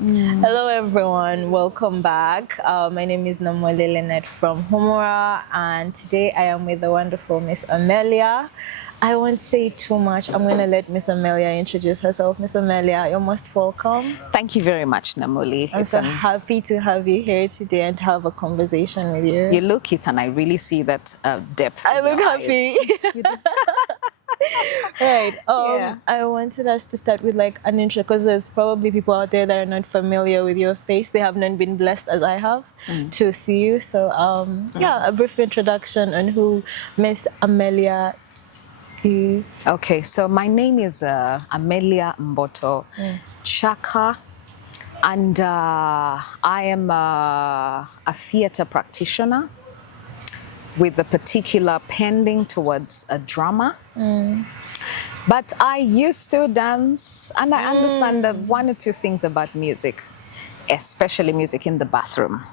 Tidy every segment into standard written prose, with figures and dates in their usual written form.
Hello everyone, welcome back. My name is Lynette from Humura, and today I am with the wonderful Miss Amelia. I won't say too much. I'm going to let Miss Amelia introduce herself. Miss Amelia, you're most welcome. Thank you very much, Namoli. I'm so happy to have you here today and to have a conversation with you. You look it, and I really see that depth. I look happy. You do. Right. I wanted us to start with like an intro, because there's probably people out there that are not familiar with your face. They have not been blessed as I have to see you. So yeah, a brief introduction on who Miss Amelia is. Okay, so my name is Amelia Mbotto Kyaka, and I am a theatre practitioner with a particular pending towards a drama. But I used to dance, and I understand one or two things about music, especially music in the bathroom.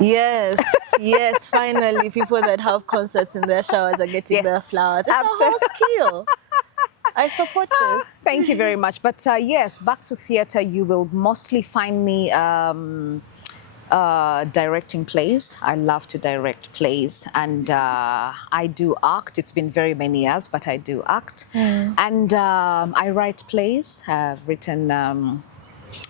Yes, yes, finally, people that have concerts in their showers are getting their flowers. It's a whole skill. I support this. Thank you very much. But yes, back to theatre, you will mostly find me directing plays. I love to direct plays, and I do act. It's been very many years, but I do act. And I write plays. I've written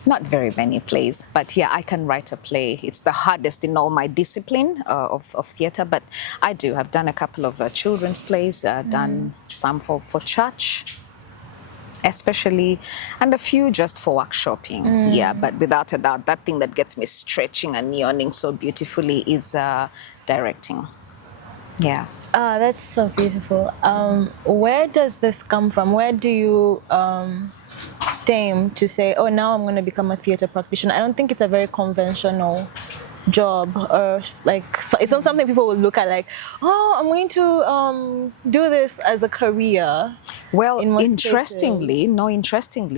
not very many plays, but yeah, I can write a play. It's the hardest in all my discipline of theatre, but I do. I've done a couple of children's plays, done some for church, especially, and a few just for workshopping. Yeah, but without a doubt, that thing that gets me stretching and yawning so beautifully is directing. Yeah. That's so beautiful. Where does this come from? Where do you stem to say, oh, now I'm going to become a theatre practitioner? I don't think it's a very conventional job, or like, it's not something people will look at like, oh, I'm going to do this as a career. Well, interestingly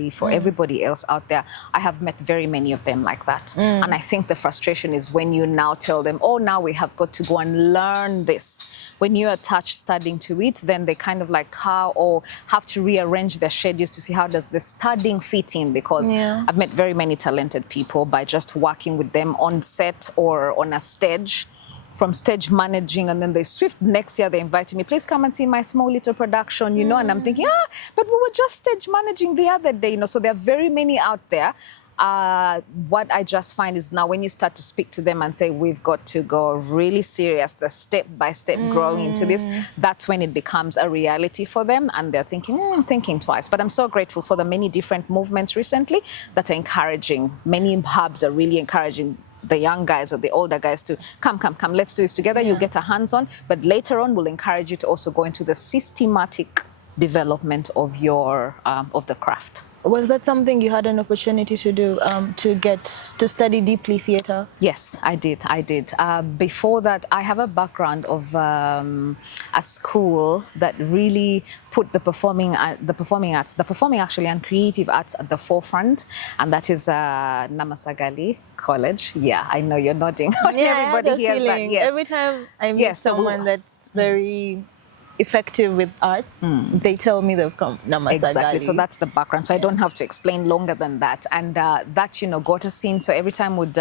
for everybody else out there, I have met very many of them like that. And I think the frustration is when you now tell them, oh, now we have got to go and learn this. When you attach studying to it, then they kind of like or have to rearrange their schedules to see how does the studying fit in, because I've met very many talented people by just working with them on set or on a stage, from stage managing, and then next year they invited me, please come and see my small little production, you know, and I'm thinking, but we were just stage managing the other day, you know. So there are very many out there. What I just find is now when you start to speak to them and say, we've got to go really serious, the step-by-step growing into this, that's when it becomes a reality for them, and they're thinking twice. But I'm so grateful for the many different movements recently that are encouraging. Many hubs are really encouraging the young guys or the older guys to come, let's do this together. You'll get a hands-on, but later on we'll encourage you to also go into the systematic development of your of the craft. Was that something you had an opportunity to do, to study deeply theatre? Yes, I did. Before that, I have a background of a school that really put the performing actually and creative arts at the forefront, and that is Namasagali College. Yeah, I know you're nodding. Yeah, everybody hears that. Yes. Every time I meet someone that's very effective with arts, they tell me they've come Namasagali. Exactly, so that's the background. So I don't have to explain longer than that. And that, you know, got us in. So every time we'd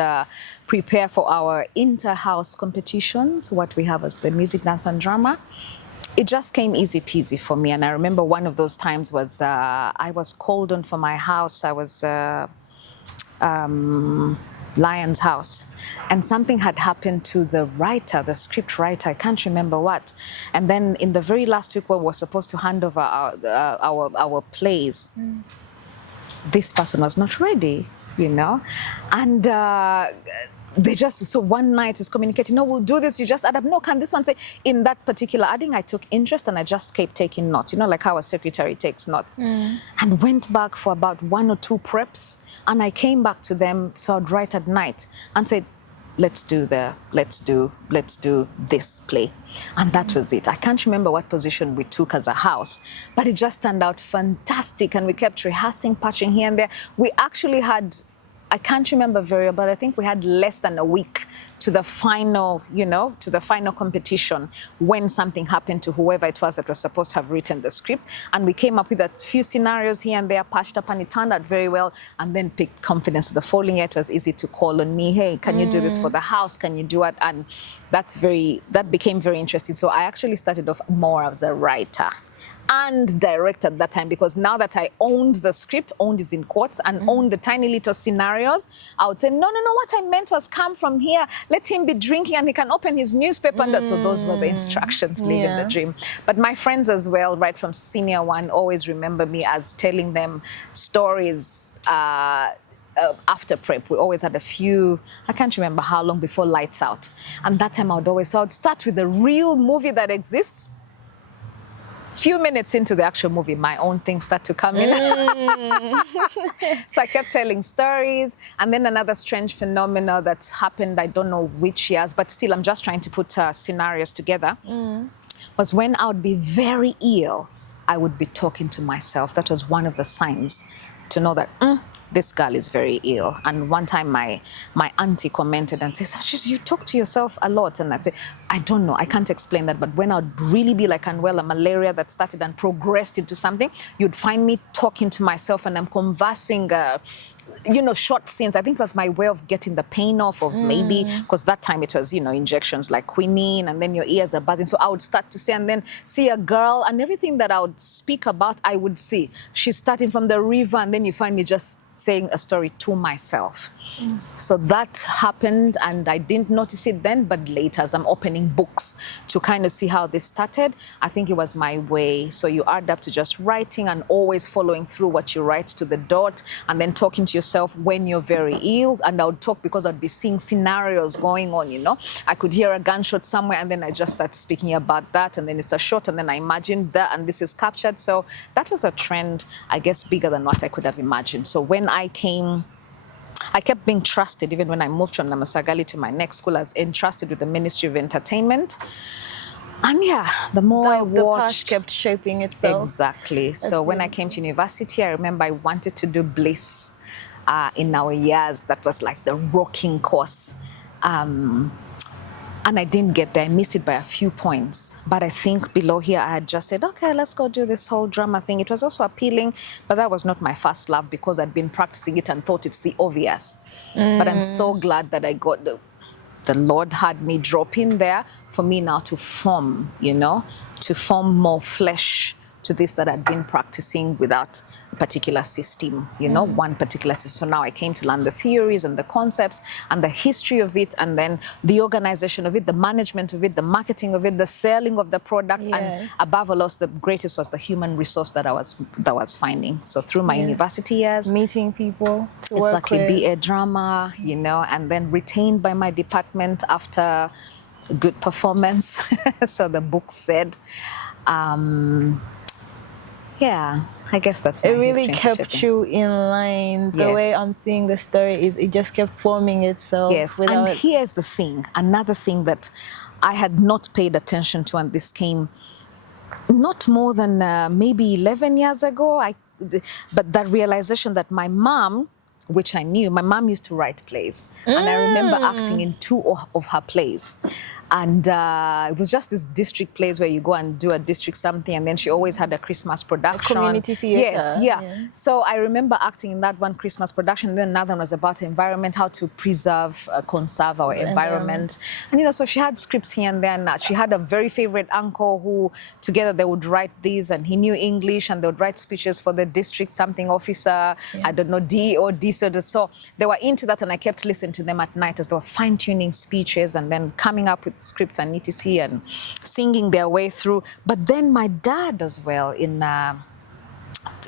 prepare for our inter-house competitions, what we have as the music, dance and drama, it just came easy peasy for me. And I remember one of those times was I was called on for my house. I was Lion's House, and something had happened to the writer, the script writer, I can't remember what. And then in the very last week when we were supposed to hand over our plays, this person was not ready, you know, and they just, so one night is communicating, no, we'll do this, you just add up, no, can this one say, in that particular adding, I took interest and I just kept taking notes, you know, like how a secretary takes notes, and went back for about 1 or 2 preps, and I came back to them, so I'd write at night and said, let's do this play. And that was it. I can't remember what position we took as a house, but it just turned out fantastic, and we kept rehearsing, patching here and there. We actually had, I can't remember very well, but I think we had less than a week to the final, to the final competition when something happened to whoever it was that was supposed to have written the script. And we came up with a few scenarios here and there, patched up, and it turned out very well. And then picked confidence. The following year, it was easy to call on me. Hey, can you do this for the house? Can you do it? And that became very interesting. So I actually started off more as a writer and director at that time, because now that I owned the script, owned is in quotes, and owned the tiny little scenarios, I would say, no, what I meant was come from here, let him be drinking and he can open his newspaper. And so those were the instructions, living the dream. But my friends as well, right from senior one, always remember me as telling them stories after prep. We always had a few, I can't remember how long before Lights Out. And that time so I'd start with a real movie that exists. Few minutes into the actual movie, my own things start to come in. So I kept telling stories. And then another strange phenomenon that's happened, I don't know which years, but still I'm just trying to put scenarios together, was when I would be very ill, I would be talking to myself. That was one of the signs to know that this girl is very ill. And one time my auntie commented and says, you talk to yourself a lot. And I said, I don't know, I can't explain that. But when I'd really be like unwell, a malaria that started and progressed into something, you'd find me talking to myself and I'm conversing, short scenes. I think it was my way of getting the pain off of maybe, because that time it was, injections like quinine and then your ears are buzzing. So I would start to say and then see a girl and everything that I would speak about, I would see. She's starting from the river and then you find me just saying a story to myself. So that happened and I didn't notice it then, but later as I'm opening books to kind of see how this started, I think it was my way. So you add up to just writing and always following through what you write to the dot and then talking to yourself when you're very ill. And I would talk because I'd be seeing scenarios going on, I could hear a gunshot somewhere and then I just start speaking about that and then it's a shot and then I imagined that and this is captured. So that was a trend, I guess, bigger than what I could have imagined. So when I kept being trusted, even when I moved from Namasagali to my next school, I was entrusted with the Ministry of Entertainment. And the more I watched... The past kept shaping itself. Exactly. So when I came to university, I remember I wanted to do Bliss in our years. That was like the rocking course. And I didn't get there. I missed it by a few points. But I think below here, I had just said, okay, let's go do this whole drama thing. It was also appealing, but that was not my first love because I'd been practicing it and thought it's the obvious. But I'm so glad that I got the Lord had me drop in there for me now to form, to form more flesh to this that I'd been practicing without a particular system, one particular system. So now I came to learn the theories and the concepts and the history of it and then the organization of it, the management of it, the marketing of it, the selling of the product. Yes. And above all else, the greatest was the human resource that I was finding. So through my university years. Meeting people to work with. Be a drama, and then retained by my department after good performance. So the book said. I guess that's my It really kept you in line. The way I'm seeing the story is it just kept forming itself. Yes, and here's the thing. Another thing that I had not paid attention to, and this came not more than maybe 11 years ago, but that realization that my mom, which I knew, my mom used to write plays. And I remember acting in 2 of her plays. And it was just this district plays where you go and do a district something, and then she always had a Christmas production. A community theater. Yes, yeah. So I remember acting in that one Christmas production, and then another one was about environment, how to preserve, conserve our environment. And so she had scripts here and there, and she had a very favorite uncle who together they would write these, and he knew English, and they would write speeches for the district something officer, I don't know, D or D. So they were into that, and I kept listening to them at night as they were fine-tuning speeches and then coming up with scripts and etc. and singing their way through. But then my dad as well,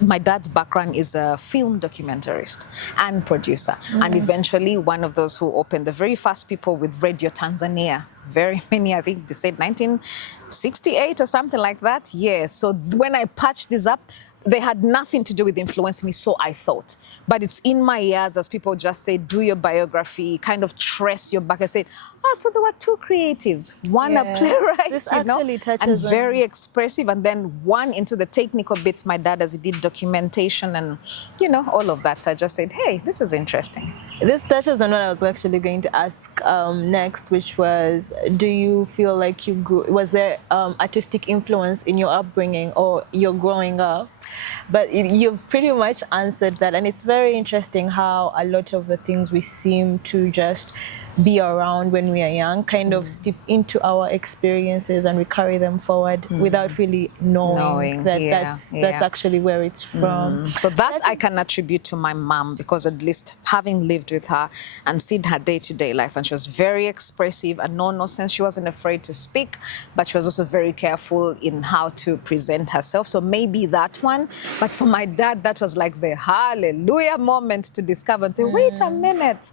my dad's background is a film documentarist and producer, and eventually one of those who opened the very first people with Radio Tanzania. Very many, I think they said 1968 or something like that. Yeah, so when I patched this up, they had nothing to do with influencing me, so I thought. But it's in my ears as people just say, do your biography, kind of trace your back. I said, oh, so there were two creatives, one a playwright, this you know, actually and touches very on... expressive, and then one into the technical bits, my dad, as he did documentation and, you know, all of that. So I just said, hey, this is interesting. This touches on what I was actually going to ask next, which was, do you feel like you grew, was there artistic influence in your upbringing or your growing up? But you've pretty much answered that, and it's very interesting how a lot of the things we seem to just be around when we are young kind of steep into our experiences, and we carry them forward without really knowing that that's actually where it's from. So that I can attribute to my mom, because at least having lived with her and seen her day-to-day life, and she was very expressive and no nonsense. She wasn't afraid to speak, but she was also very careful in how to present herself. So maybe that one. But for my dad, that was like the hallelujah moment to discover and say, wait a minute.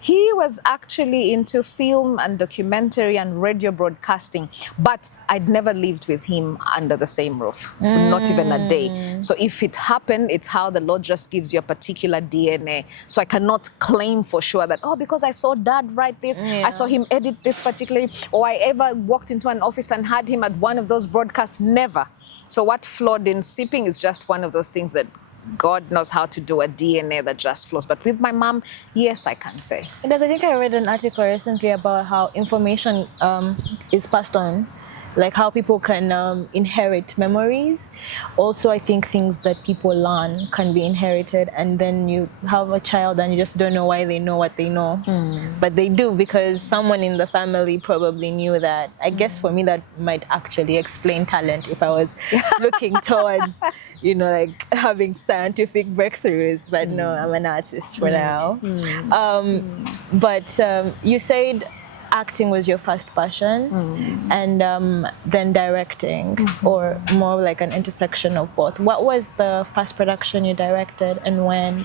He was actually into film and documentary and radio broadcasting, but I'd never lived with him under the same roof, not even a day. So if it happened, it's how the Lord just gives you a particular DNA. So I cannot claim for sure that, oh, because I saw dad write this, I saw him edit this particularly, or I ever walked into an office and had him at one of those broadcasts. Never. So what flowed in sipping is just one of those things that God knows how to do, a DNA that just flows. But with my mom, yes, I can say. Because I think I read an article recently about how information is passed on, like how people can inherit memories. Also, I think things that people learn can be inherited, and then you have a child and you just don't know why they know what they know. But they do because someone in the family probably knew that. I guess for me that might actually explain talent if I was looking towards, you know, like having scientific breakthroughs. But no, I'm an artist for now. But you said acting was your first passion, and then directing, or more like an intersection of both. What was the first production you directed, and when?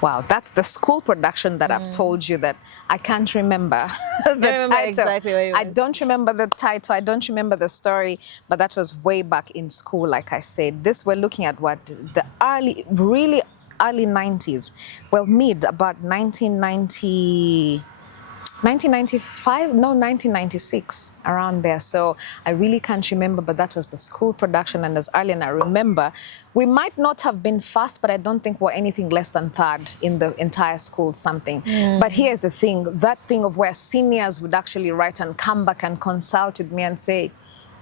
Wow, that's the school production that I've told you that I can't remember the title. Exactly what it was. I don't remember the title, I don't remember the story, but that was way back in school, like I said. This, we're looking at what, the really early 90s. Well, about 1995, no, 1996, around there. So I really can't remember, but that was the school production. And as early, and I remember, we might not have been first, but I don't think we're anything less than third in the entire school, something. But here's the thing, that thing of where seniors would actually write and come back and consult with me and say,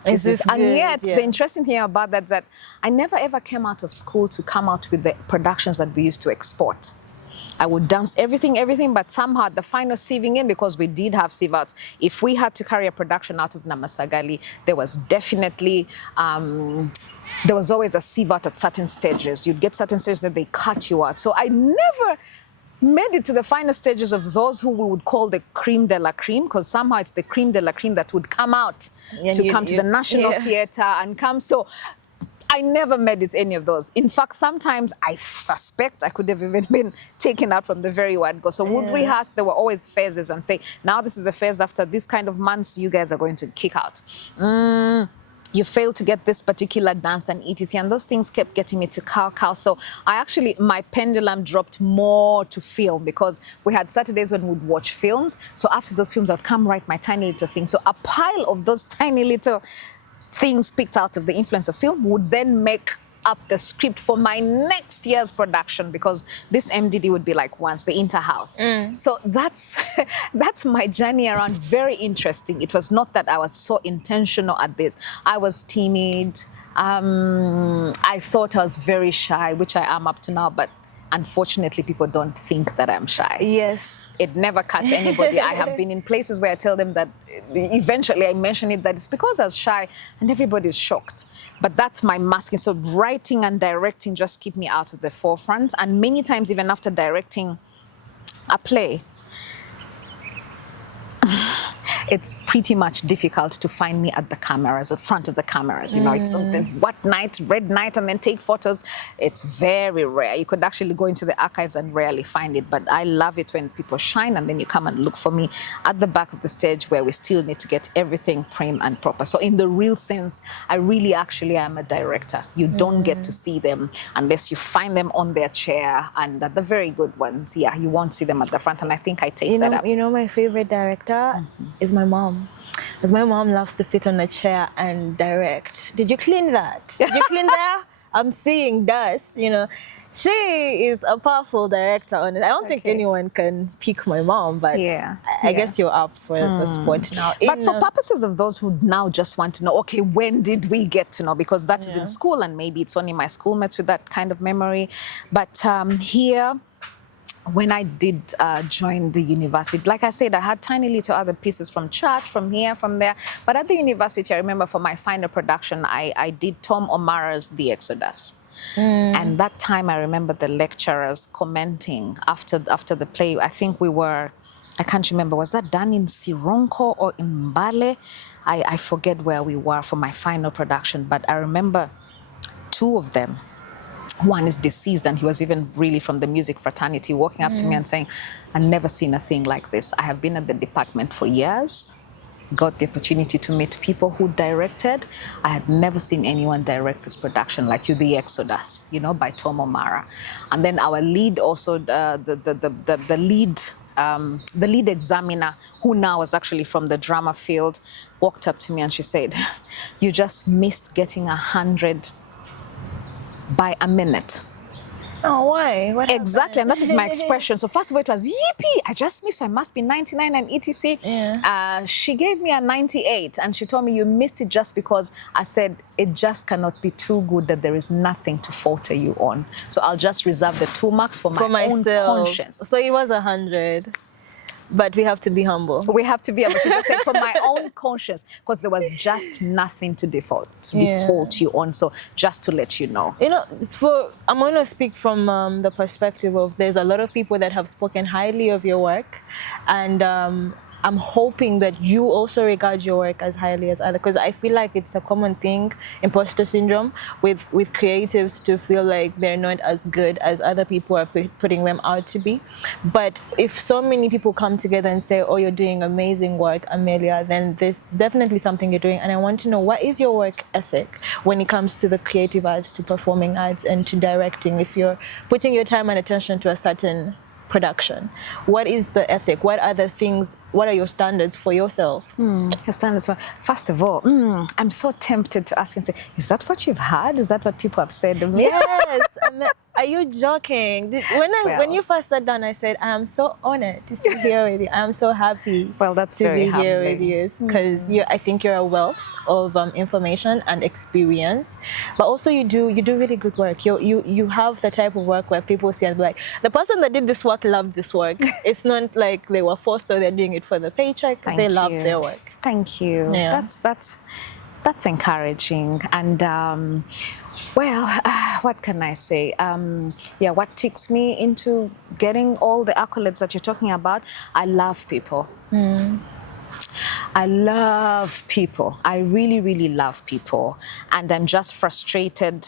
is this good? And yet, the interesting thing about that is that I never ever came out of school to come out with the productions that we used to export. I would dance everything, but somehow the final sieving in, because we did have sieve outs. If we had to carry a production out of Namasagali, there was definitely, there was always a sieve out at certain stages. You'd get certain stages that they cut you out. So I never made it to the final stages of those who we would call the creme de la creme, because somehow it's the creme de la creme that would come out to come to the National Theatre and come. So I never made it any of those. In fact, sometimes I suspect I could have even been taken out from the very word go. So would rehearse, there were always phases and say, now this is a phase, after this kind of months, you guys are going to kick out. You failed to get this particular dance and etc. And those things kept getting me to cow. So my pendulum dropped more to film, because we had Saturdays when we'd watch films. So after those films, I'd come write my tiny little thing. So a pile of those tiny little things picked out of the influence of film would then make up the script for my next year's production, because this MDD would be like once, the Interhouse. So that's my journey around. Very interesting. It was not that I was so intentional at this. I was timid. I thought I was very shy, which I am up to now, but unfortunately, people don't think that I'm shy. Yes. It never cuts anybody. I have been in places where I tell them that, eventually I mention it, that it's because I was shy, and everybody's shocked. But that's my masking. So writing and directing just keep me out of the forefront. And many times, even after directing a play, it's pretty much difficult to find me at the cameras, at front of the cameras. You know, it's something, what night, red night, and then take photos. It's very rare. You could actually go into the archives and rarely find it. But I love it when people shine and then you come and look for me at the back of the stage where we still need to get everything prim and proper. So in the real sense, I really actually am a director. You don't get to see them unless you find them on their chair, and the very good ones, yeah, you won't see them at the front. And I think I take that up. You know, my favorite director is my mom. Because my mom loves to sit on a chair and direct. Did you clean that? Did you clean there? I'm seeing dust, you know. She is a powerful director on it. I don't think anyone can pick my mom, but I guess you're up for the sport now. But for purposes of those who now just want to know, okay, when did we get to know? Because that is in school, and maybe it's only my schoolmates with that kind of memory. But here, when I did join the university, like I said, I had tiny little other pieces from church, from here, from there. But at the university, I remember for my final production, I did Tom O'Mara's The Exodus. And that time, I remember the lecturers commenting after the play. I think we were, I can't remember, was that done in Sironko or in Mbale? I forget where we were for my final production, but I remember two of them. One is deceased, and he was even really from the music fraternity, walking up to me and saying, I've never seen a thing like this. I have been at the department for years, got the opportunity to meet people who directed. I had never seen anyone direct this production like you, The Exodus, you know, by Tom O'Mara. And then our lead also, the lead examiner, who now is actually from the drama field, walked up to me and she said, you just missed getting 100 by a minute. Oh, why? What exactly, and that was my expression. So first of all, it was, yippee, I just missed, so I must be 99 and etc. Yeah. She gave me a 98, and she told me, you missed it just because I said, it just cannot be too good that there is nothing to falter you on. So I'll just reserve the 2 marks for my own conscience. So it was 100. But we have to be humble. We have to be humble. She just said, for my own conscience, because there was just nothing to default you on. So just to let you know. You know, I'm going to speak from the perspective of there's a lot of people that have spoken highly of your work, and I'm hoping that you also regard your work as highly as others, because I feel like it's a common thing, imposter syndrome, with creatives to feel like they're not as good as other people are putting them out to be. But if so many people come together and say, oh, you're doing amazing work, Amelia, then there's definitely something you're doing. And I want to know, what is your work ethic when it comes to the creative arts, to performing arts, and to directing? If you're putting your time and attention to a certain production, what is the ethic? What are the things, what are your standards for yourself? Your standards for, first of all, I'm so tempted to ask and say, is that what you've heard? Is that what people have said to me? Yes. Are you joking? When you first sat down, I said, I am so honored to sit here with you. I am so happy that's to very be here with you, because I think you're a wealth of information and experience, but also you do really good work. You have the type of work where people see and be like, the person that did this work loved this work. It's not like they were forced or they're doing it for the paycheck. They love their work. Thank you. Yeah. That's encouraging. And what can I say? What takes me into getting all the accolades that you're talking about? I love people. I love people. I really, really love people. And I'm just frustrated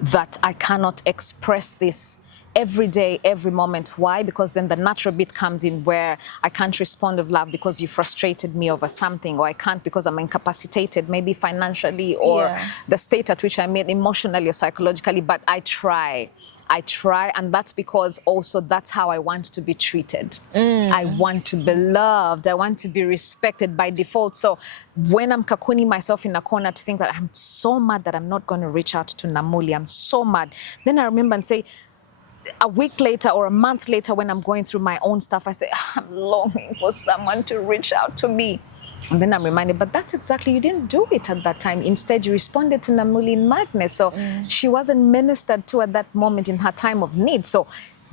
that I cannot express this every day, every moment. Why? Because then the natural bit comes in where I can't respond with love because you frustrated me over something, or I can't because I'm incapacitated, maybe financially, or the state at which I'm in, emotionally or psychologically. But I try, and that's because also that's how I want to be treated. I want to be loved. I want to be respected by default. So when I'm cocooning myself in a corner to think that I'm so mad that I'm not going to reach out to Namuli, I'm so mad, then I remember and say, a week later or a month later, when I'm going through my own stuff, I say, I'm longing for someone to reach out to me. And then I'm reminded, but that's exactly, you didn't do it at that time. Instead, you responded to Namuli in madness. So she wasn't ministered to at that moment in her time of need. So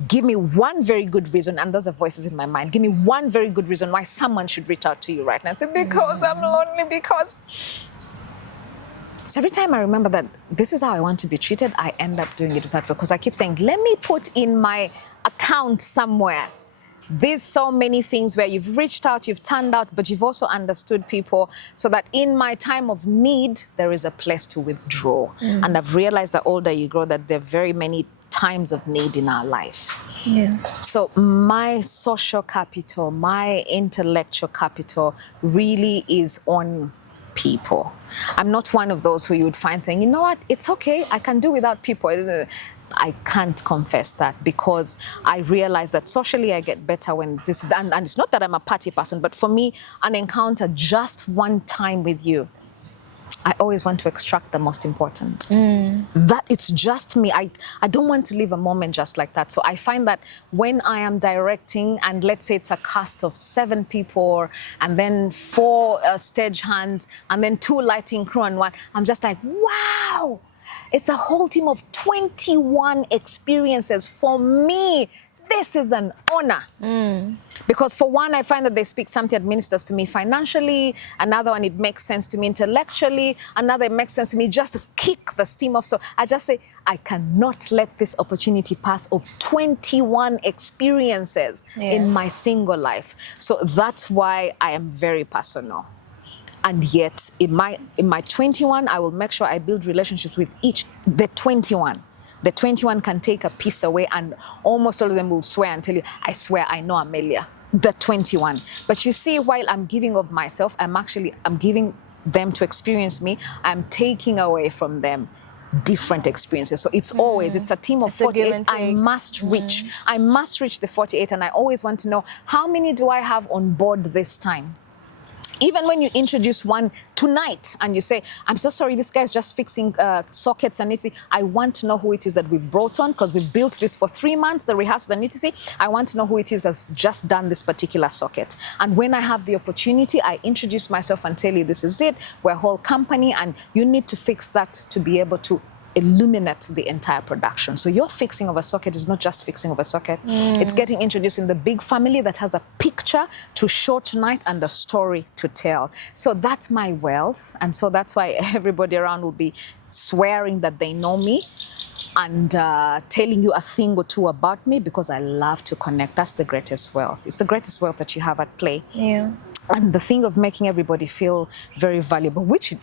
give me one very good reason, and those are voices in my mind. Give me one very good reason why someone should reach out to you right now. I say, because I'm lonely, because... So every time I remember that this is how I want to be treated, I end up doing it without, because I keep saying, let me put in my account somewhere There's so many things where you've reached out, you've turned out, but you've also understood people, so that in my time of need, there is a place to withdraw. And I've realized the older you grow that there are very many times of need in our life. Yeah. So my social capital, my intellectual capital really is on people. I'm not one of those who you would find saying, you know what, it's okay, I can do without people. I can't confess that, because I realize that socially I get better when this, and it's not that I'm a party person, but for me, an encounter just one time with you, I always want to extract the most important. That it's just me. I don't want to leave a moment just like that. So I find that when I am directing, and let's say it's a cast of 7 people, and then 4 stage hands, and then 2 lighting crew and 1, I'm just like, wow, it's a whole team of 21 experiences. For me, this is an honor. Because for one, I find that they speak something that ministers to me financially. Another one, it makes sense to me intellectually. Another, it makes sense to me just to kick the steam off. So I just say, I cannot let this opportunity pass of 21 experiences in my single life. So that's why I am very personal. And yet, in my 21, I will make sure I build relationships with the 21. The 21 can take a piece away, and almost all of them will swear and tell you, I swear I know Amelia, the 21. But you see, while I'm giving of myself, I'm giving them to experience me. I'm taking away from them different experiences. So it's always, it's a team of 48. I must reach the 48, and I always want to know, how many do I have on board this time? Even when you introduce one tonight and you say, I'm so sorry, this guy's just fixing sockets and etc. I want to know who it is that we've brought on, because we've built this for 3 months, the rehearsals and etc. I want to know who it is that's just done this particular socket. And when I have the opportunity, I introduce myself and tell you, this is it, we're a whole company, and you need to fix that to be able to illuminate the entire production. So your fixing of a socket is not just fixing of a socket. It's getting introduced in the big family that has a picture to show tonight and a story to tell. So that's my wealth. And so that's why everybody around will be swearing that they know me and telling you a thing or two about me, because I love to connect. That's the greatest wealth. It's the greatest wealth that you have at play. Yeah. And the thing of making everybody feel very valuable, which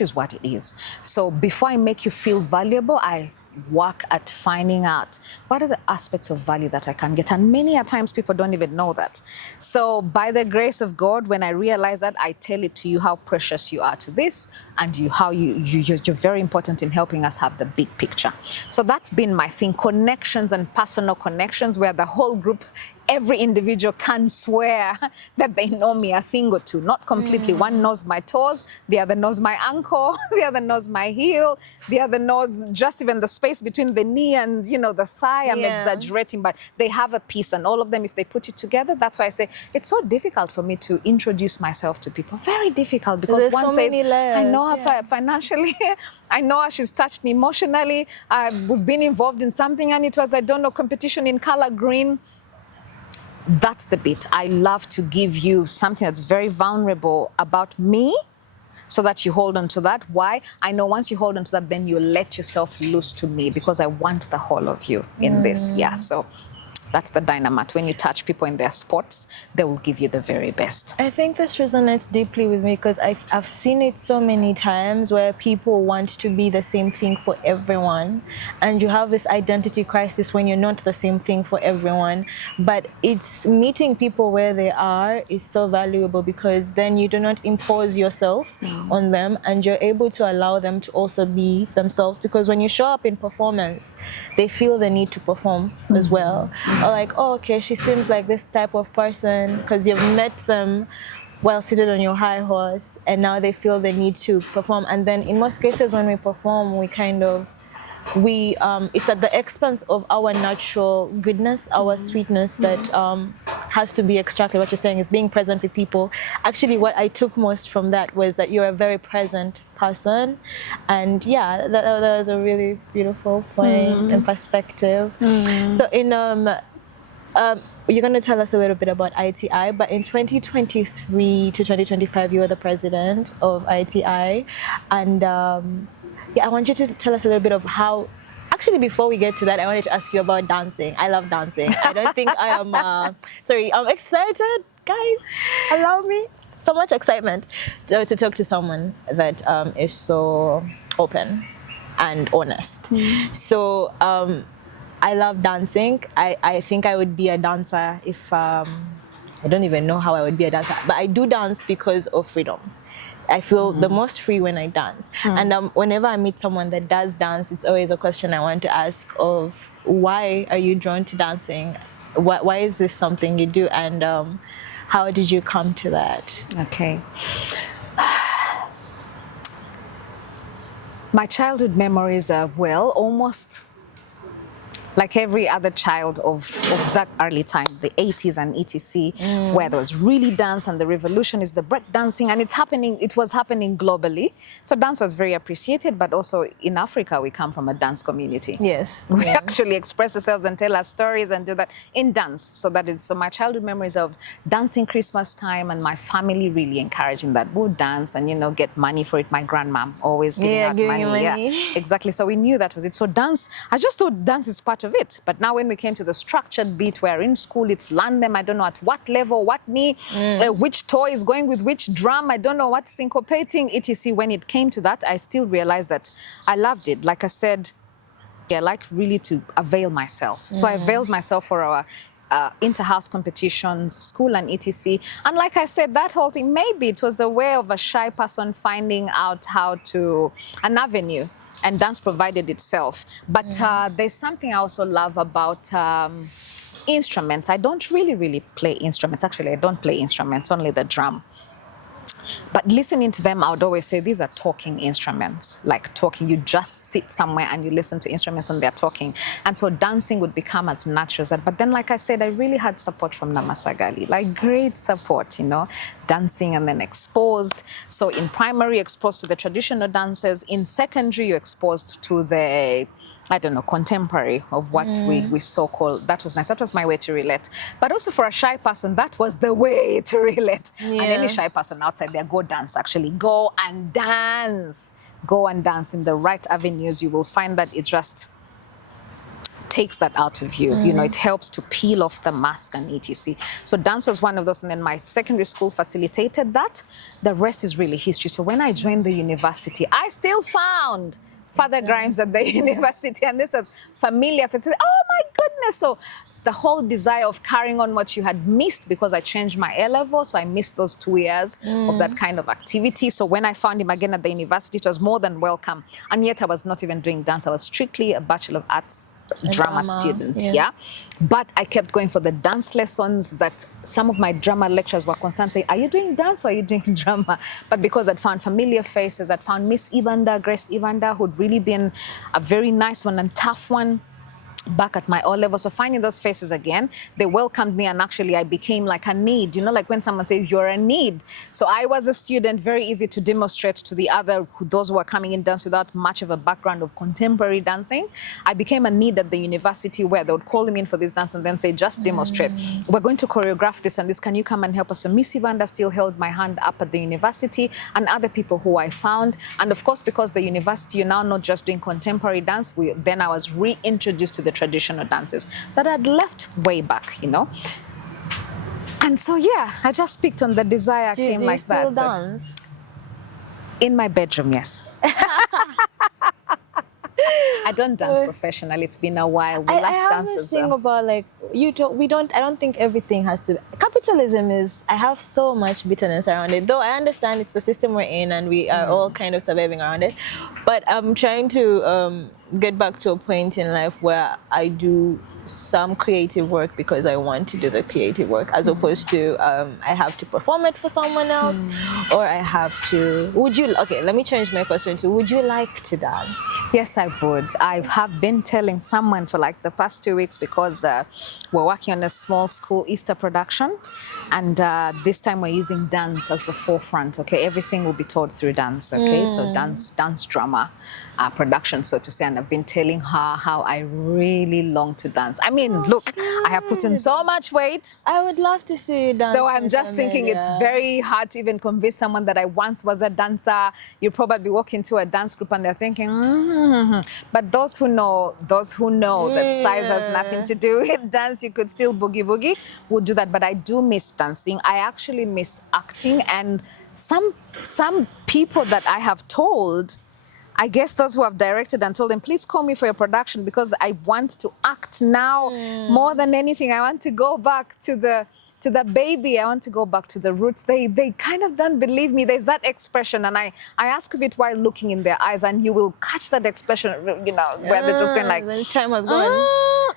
is what it is. So before I make you feel valuable, I work at finding out what are the aspects of value that I can get. And many a times people don't even know that. So by the grace of God, when I realize that, I tell it to you how precious you are to this, and how you're very important in helping us have the big picture. So that's been my thing, connections and personal connections, where the whole group, every individual can swear that they know me a thing or two, not completely. One knows my toes, the other knows my ankle, the other knows my heel, the other knows just even the space between the knee and, the thigh. I'm exaggerating, but they have a piece, and all of them, if they put it together, that's why I say it's so difficult for me to introduce myself to people. Very difficult, because there's one so says, many layers, I know her financially, I know her, she's touched me emotionally, we've been involved in something, and it was, I don't know, competition in color green. That's the bit. I love to give you something that's very vulnerable about me, so that you hold on to that. Why? I know once you hold on to that, then you let yourself loose to me, because I want the whole of you in this. Yeah, so that's the dynamite. When you touch people in their sports, they will give you the very best. I think this resonates deeply with me, because I've seen it so many times where people want to be the same thing for everyone, and you have this identity crisis when you're not the same thing for everyone. But it's meeting people where they are is so valuable, because then you do not impose yourself on them, and you're able to allow them to also be themselves, because when you show up in performance, they feel the need to perform as well. Or like, oh, okay, she seems like this type of person, because you've met them while seated on your high horse, and now they feel the need to perform. And then in most cases when we perform, we kind of, it's at the expense of our natural goodness, our sweetness that has to be extracted. What you're saying is being present with people. Actually, what I took most from that was that you're a very present person. And yeah, that was a really beautiful point and perspective. So in you're going to tell us a little bit about ITI, but in 2023 to 2025, you were the president of ITI. And yeah, I want you to tell us a little bit of how Actually, before we get to that, I wanted to ask you about dancing. I love dancing. I don't think I am, sorry, I'm excited, guys. Allow me. So much excitement to talk to someone that is so open and honest. So I love dancing. I think I would be a dancer if, I don't even know how I would be a dancer, but I do dance because of freedom. I feel the most free when I dance. And whenever I meet someone that does dance, it's always a question I want to ask of, why are you drawn to dancing? Why is this something you do? And how did you come to that? Okay. My childhood memories are, well, almost like every other child of that early time, the 80s and etc., where there was really dance, and the revolution is the break dancing, and it was happening globally. So dance was very appreciated, but also in Africa, we come from a dance community. Yes. We actually express ourselves and tell our stories and do that in dance. So my childhood memories of dancing Christmas time, and my family really encouraging that. We'll dance and, get money for it. My grandmom always giving out giving money. you money. Yeah, exactly. So we knew that was it. So dance, I just thought dance is part of it. But now when we came to the structured beat, where in school it's learn them, I don't know at what level, what knee, which toy is going with which drum, I don't know what's syncopating, etc. When it came to that, I still realized that I loved it. Like I said, I like really to avail myself. So I availed myself for our inter-house competitions, school and etc. And like I said, that whole thing, maybe it was a way of a shy person finding out an avenue, and dance provided itself. But there's something I also love about instruments. I don't really play instruments. Actually, I don't play instruments, only the drum. But listening to them, I would always say these are talking instruments, like talking. You just sit somewhere and you listen to instruments and they're talking. And so dancing would become as natural as that. But then, like I said, I really had support from Namasagali, like great support, dancing, and then exposed. So in primary, exposed to the traditional dances. In secondary, you're exposed to the, contemporary of what we so-called. That was nice. That was my way to relate. But also for a shy person, that was the way to relate. Yeah. And any shy person outside there, go dance, actually. Go and dance. Go and dance in the right avenues. You will find that it just takes that out of you. It helps to peel off the mask and etc. So dance was one of those, and then my secondary school facilitated that. The rest is really history. So when I joined the university, I still found Father Grimes at the university, and this was familiar facility. Oh my goodness! So the whole desire of carrying on what you had missed, because I changed my A-level, so I missed those 2 years of that kind of activity. So when I found him again at the university, it was more than welcome. And yet I was not even doing dance. I was strictly a Bachelor of Arts drama student, But I kept going for the dance lessons that some of my drama lecturers were concerned, saying, are you doing dance or are you doing drama? But because I'd found familiar faces, I'd found Miss Evander, Grace Evander, who'd really been a very nice one and tough one back at my O-level. So finding those faces again, they welcomed me, and actually I became like a need, like when someone says you're a need. So I was a student, very easy to demonstrate to those who are coming in dance without much of a background of contemporary dancing. I became a need at the university, where they would call me in for this dance and then say, just demonstrate. We're going to choreograph this and this. Can you come and help us? So Miss Ivanda still held my hand up at the university, and other people who I found. And of course, because the university, you're now not just doing contemporary dance, then I was reintroduced to the traditional dances that I'd left way back, And so, I just picked on the desire came like that. Do you still dance? In my bedroom, yes. I don't dance professionally. It's been a while. The last dance is about I don't think everything has to. Capitalism is. I have so much bitterness around it. Though I understand it's the system we're in, and we are all kind of surviving around it. But I'm trying to get back to a point in life where I do some creative work because I want to do the creative work, as opposed to I have to perform it for someone else, or I have to. Okay, let me change my question to, would you like to dance? Yes, I would. I have been telling someone for like the past 2 weeks, because we're working on a small school Easter production, And this time we're using dance as the forefront, okay? Everything will be taught through dance, okay? So dance drama production, so to say. And I've been telling her how I really long to dance. I mean, look, I have put in so much weight. I would love to see you dance. So I'm just thinking it's very hard to even convince someone that I once was a dancer. You probably walk into a dance group and they're thinking, But those who know that size has nothing to do with dance, you could still boogie would do that. But I do miss dancing. I actually miss acting. And some people that I have told, I guess those who have directed and told them, please call me for your production because I want to act now more than anything. I want to go back to the baby. I want to go back to the roots. They kind of don't believe me. There's that expression, and I ask of it while looking in their eyes, and you will catch that expression, you know, where they're just going like, when time has gone.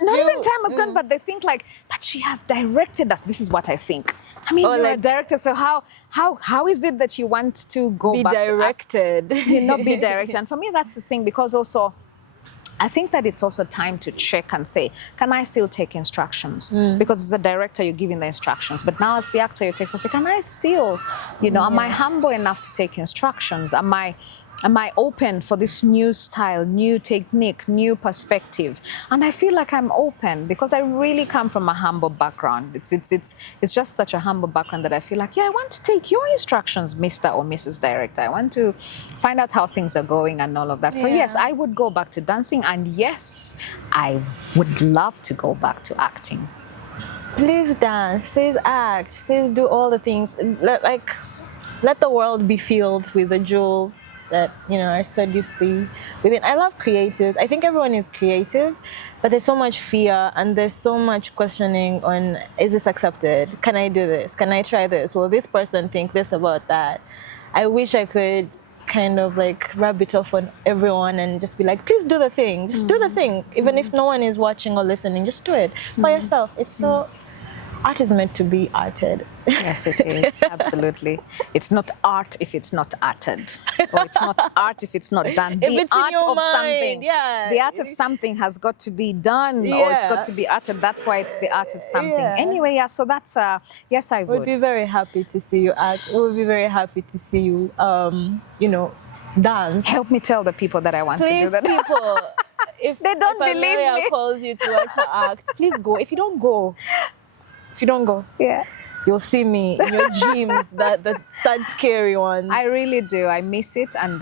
Not even time has gone, but they think like, but she has directed us. This is what I think. I mean, you're a director, so how is it that you want to go back directed? To act? You not be directed. And for me, that's the thing, because also, I think that it's also time to check and say, can I still take instructions? Because as a director, you're giving the instructions. But now as the actor, you take, I say, can I still, you know, am I humble enough to take instructions? Am I open for this new style, new technique, new perspective? And I feel like I'm open because I really come from a humble background. It's just such a humble background that I feel like, yeah, I want to take your instructions, Mr. or Mrs. Director. I want to find out how things are going and all of that. So yes, I would go back to dancing, and yes, I would love to go back to acting. Please dance, please act, please do all the things. Let the world be filled with the jewels that, you know, are so deeply within. I love creatives. I think everyone is creative, but there's so much fear and there's so much questioning on, is this accepted? Can I do this? Can I try this? Will this person think this about that? I wish I could kind of like rub it off on everyone and just be like, please do the thing. Just do the thing. Even if no one is watching or listening, just do it by yourself. It's so... Art is meant to be arted. Yes, it is. Absolutely. It's not art if it's not arted. Or it's not art if it's not done. If the it's art in your of mind, something. yeah. The art of something has got to be done, or it's got to be arted. That's why it's the art of something. Anyway, yeah, so that's, yes, I would. We'd be very happy to see you act. We would be very happy to see you, you know, dance. Help me tell the people that I want to do that. Please, people. If they don't believe Amelia me. calls you to watch her act, please go. If you don't go, Yeah. you'll see me in your dreams, the sad, scary ones. I really do. I miss it, and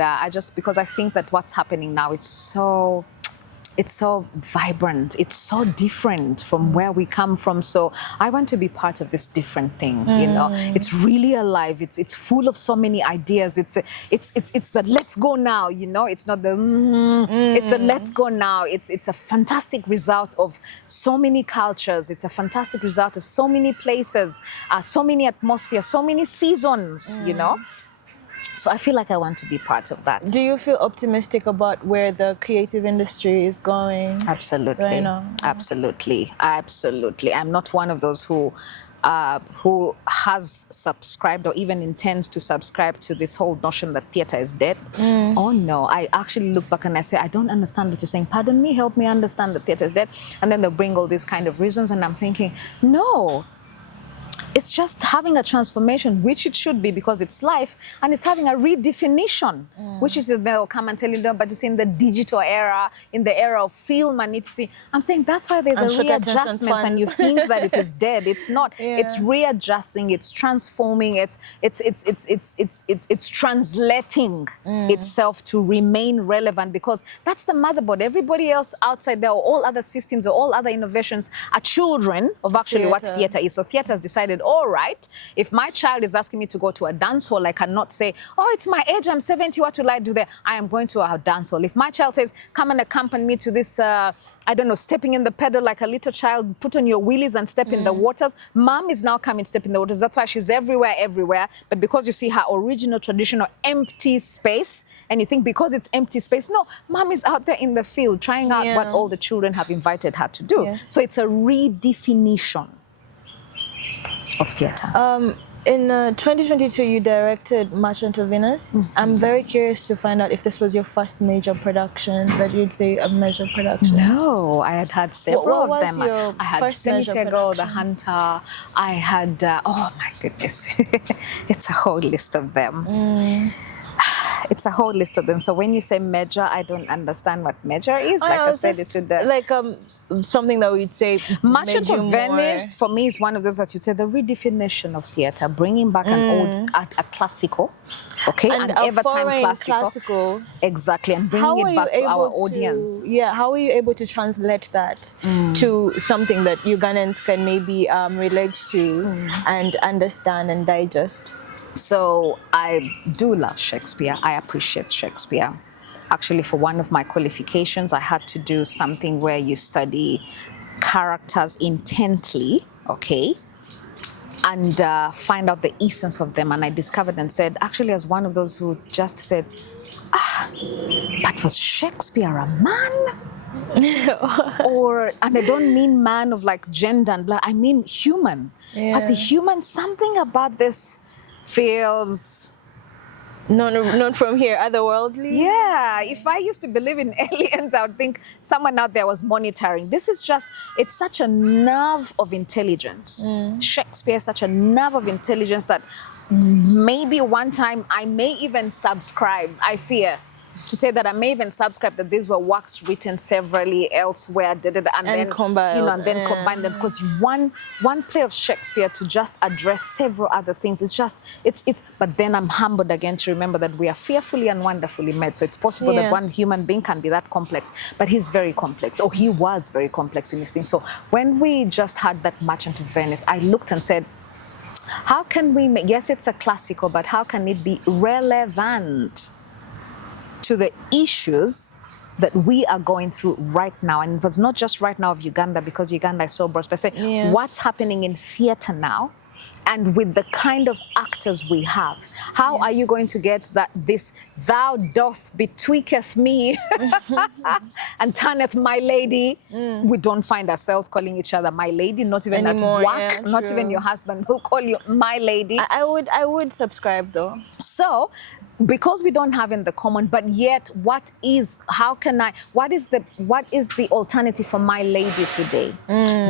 because I think that what's happening now is so vibrant. It's so different from where we come from. So I want to be part of this different thing. You know, it's really alive. It's full of so many ideas. It's the let's go now. You know, it's not the it's the let's go now. It's a fantastic result of so many cultures. It's a fantastic result of so many places, so many atmospheres, so many seasons. You know. So I feel like I want to be part of that. Do you feel optimistic about where the creative industry is going? Absolutely. Right now? Absolutely. Absolutely. I'm not one of those who has subscribed or even intends to subscribe to this whole notion that theatre is dead. Oh no, I actually look back and I say, I don't understand what you're saying. Pardon me, help me understand that theatre is dead. And then they'll bring all these kind of reasons and I'm thinking, no. It's just having a transformation, which it should be because it's life, and it's having a redefinition, which is they'll come and tell you, no, but it's in the digital era, in the era of film, and it's. I'm saying that's why there's a readjustment, and you think that it is dead. It's not. It's readjusting. It's transforming. It's translating itself to remain relevant because that's the motherboard. Everybody else outside there, or all other systems, or all other innovations, are children of actually what theatre is. So theatre has decided, all right, if my child is asking me to go to a dance hall, I cannot say, oh, it's my age, I'm 70, what will I do there? I am going to a dance hall. If my child says, come and accompany me to this, I don't know, stepping in the pedal like a little child, put on your wheelies and step in the waters. Mom is now coming to step in the waters. That's why she's everywhere. But because you see her original, traditional, empty space, and you think because it's empty space, no, Mom is out there in the field trying out what all the children have invited her to do. So it's a redefinition of theatre. In 2022, you directed Merchant of Venus. I'm very curious to find out if this was your first major production, that you'd say a major production. No, I had several what of was them. your I had first major Semitego, The production? Hunter. I had, oh my goodness, it's a whole list of them. It's a whole list of them. So when you say major, I don't understand what major is. Like I said, it would... like something that we'd say Merchant made you of Venice, for me, is one of those that you'd say the redefinition of theatre, bringing back an old, a classical, okay, and an a ever-time foreign classical. Exactly, and bringing it back to our audience. Yeah, how are you able to translate that to something that Ugandans can maybe relate to and understand and digest? So I do love Shakespeare. I appreciate Shakespeare. Actually, for one of my qualifications, I had to do something where you study characters intently, okay, and find out the essence of them. And I discovered and said, actually, as one of those who just said, but was Shakespeare a man? Or, and I don't mean man of like gender and blah, I mean human. Yeah. As a human, something about this feels... Not from here, otherworldly? Yeah, if I used to believe in aliens, I would think someone out there was monitoring. This is just, it's such a nerve of intelligence. Shakespeare is such a nerve of intelligence that maybe one time I may even subscribe, I fear, to say that I may even subscribe that these were works written severally elsewhere, and then combined, you know, and then combine them, because one play of Shakespeare to just address several other things, it's just it's. But then I'm humbled again to remember that we are fearfully and wonderfully made. So it's possible that one human being can be that complex, but he's very complex, or he was very complex in this thing. So when we just had that Merchant of Venice, I looked and said, how can we make? Yes, it's a classical, but how can it be relevant to the issues that we are going through right now? And it was not just right now of Uganda, because Uganda is so broad, but say what's happening in theatre now, and with the kind of actors we have, how are you going to get that this thou dost betweaketh me and turneth my lady? We don't find ourselves calling each other my lady, not even anymore, at work, not even your husband will call you my lady. I would subscribe though. So because we don't have in the common, but yet what is the alternative for my lady today?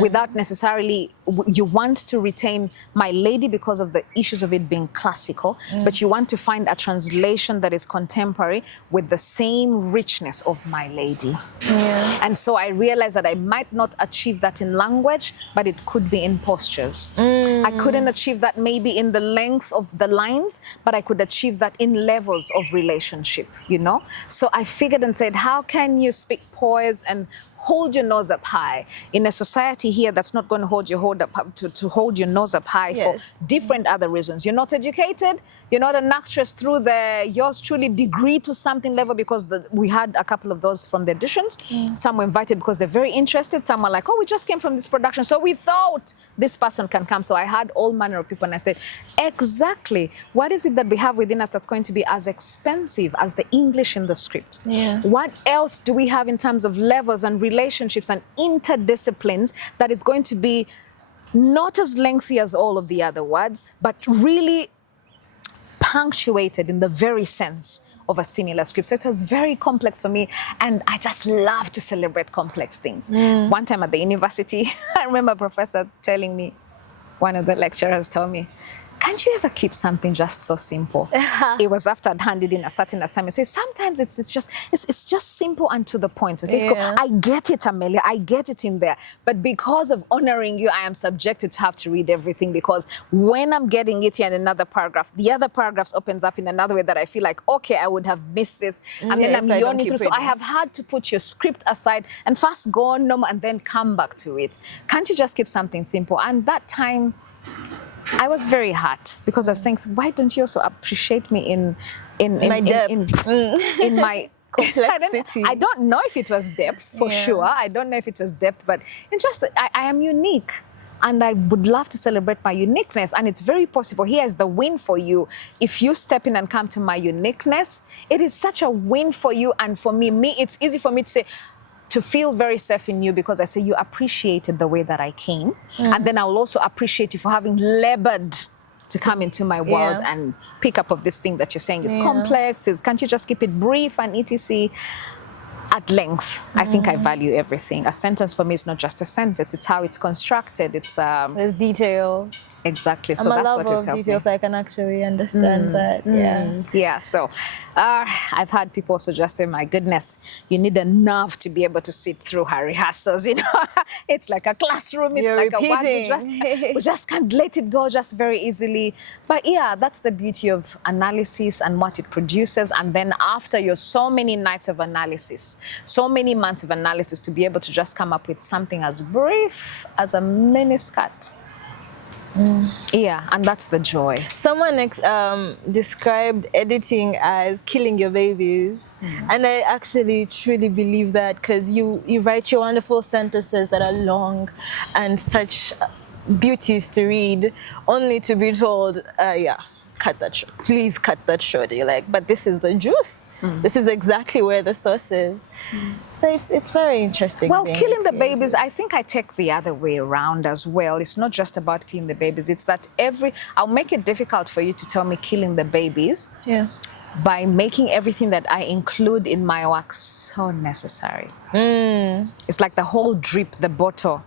Without necessarily, you want to retain my lady because of the issues of it being classical, but you want to find a translation that is contemporary with the same richness of my lady. And so I realized that I might not achieve that in language, but it could be in postures. I couldn't achieve that maybe in the length of the lines, but I could achieve that in levels of relationship, you know? So I figured and said, how can you speak poise and hold your nose up high in a society here that's not going to hold your hold your nose up high for different other reasons? You're not educated, you're not an actress through the yours truly degree to something level, because we had a couple of those from the auditions. Some were invited because they're very interested. Some were like, oh, we just came from this production, so we thought this person can come. So I had all manner of people, and I said, exactly, what is it that we have within us that's going to be as expensive as the English in the script? What else do we have in terms of levels and relationships and interdisciplines that is going to be not as lengthy as all of the other words, but really punctuated in the very sense of a similar script? So it was very complex for me, and I just love to celebrate complex things. One time at the university, I remember a professor telling me, one of the lecturers told me, can't you ever keep something just so simple? It was after I'd handed in a certain assignment. Say, sometimes it's just simple and to the point. Okay, I get it, Amelia. I get it in there. But because of honoring you, I am subjected to have to read everything, because when I'm getting it here in another paragraph, the other paragraphs opens up in another way that I feel like, okay, I would have missed this, and then I'm yawning through. So I have had to put your script aside and first go on normal and then come back to it. Can't you just keep something simple? And that time, I was very hurt, because I was saying, why don't you also appreciate me in my depth, in my complexity? I don't know if it was depth for sure. I don't know if it was depth, but it's just I am unique, and I would love to celebrate my uniqueness. And it's very possible. Here's the win for you. If you step in and come to my uniqueness, it is such a win for you and for me. It's easy for me to say, to feel very safe in you, because I say you appreciated the way that I came. And then I will also appreciate you for having labored to come into my world and pick up of this thing that you're saying is complex, can't you just keep it brief and etc. At length. I think I value everything. A sentence for me is not just a sentence, it's how it's constructed. It's there's details. Exactly. So that's what has helped details. me. I can actually understand that. Yeah. So I've had people also just say, my goodness, you need a nerve to be able to sit through her rehearsals. You know, it's like a classroom. It's like a word. We just can't let it go just very easily. But yeah, that's the beauty of analysis and what it produces. And then after your so many nights of analysis, so many months of analysis, to be able to just come up with something as brief as a miniskirt. Yeah, and that's the joy. Someone described editing as killing your babies. And I actually truly believe that, because you write your wonderful sentences that are long and such beauties to read, only to be told, cut that short. Please cut that short. You're like, but this is the juice. This is exactly where the source is. So it's very interesting. Well, killing the babies, I think I take the other way around as well. It's not just about killing the babies. It's that I'll make it difficult for you to tell me killing the babies. Yeah. By making everything that I include in my work so necessary. It's like the whole drip, the bottle.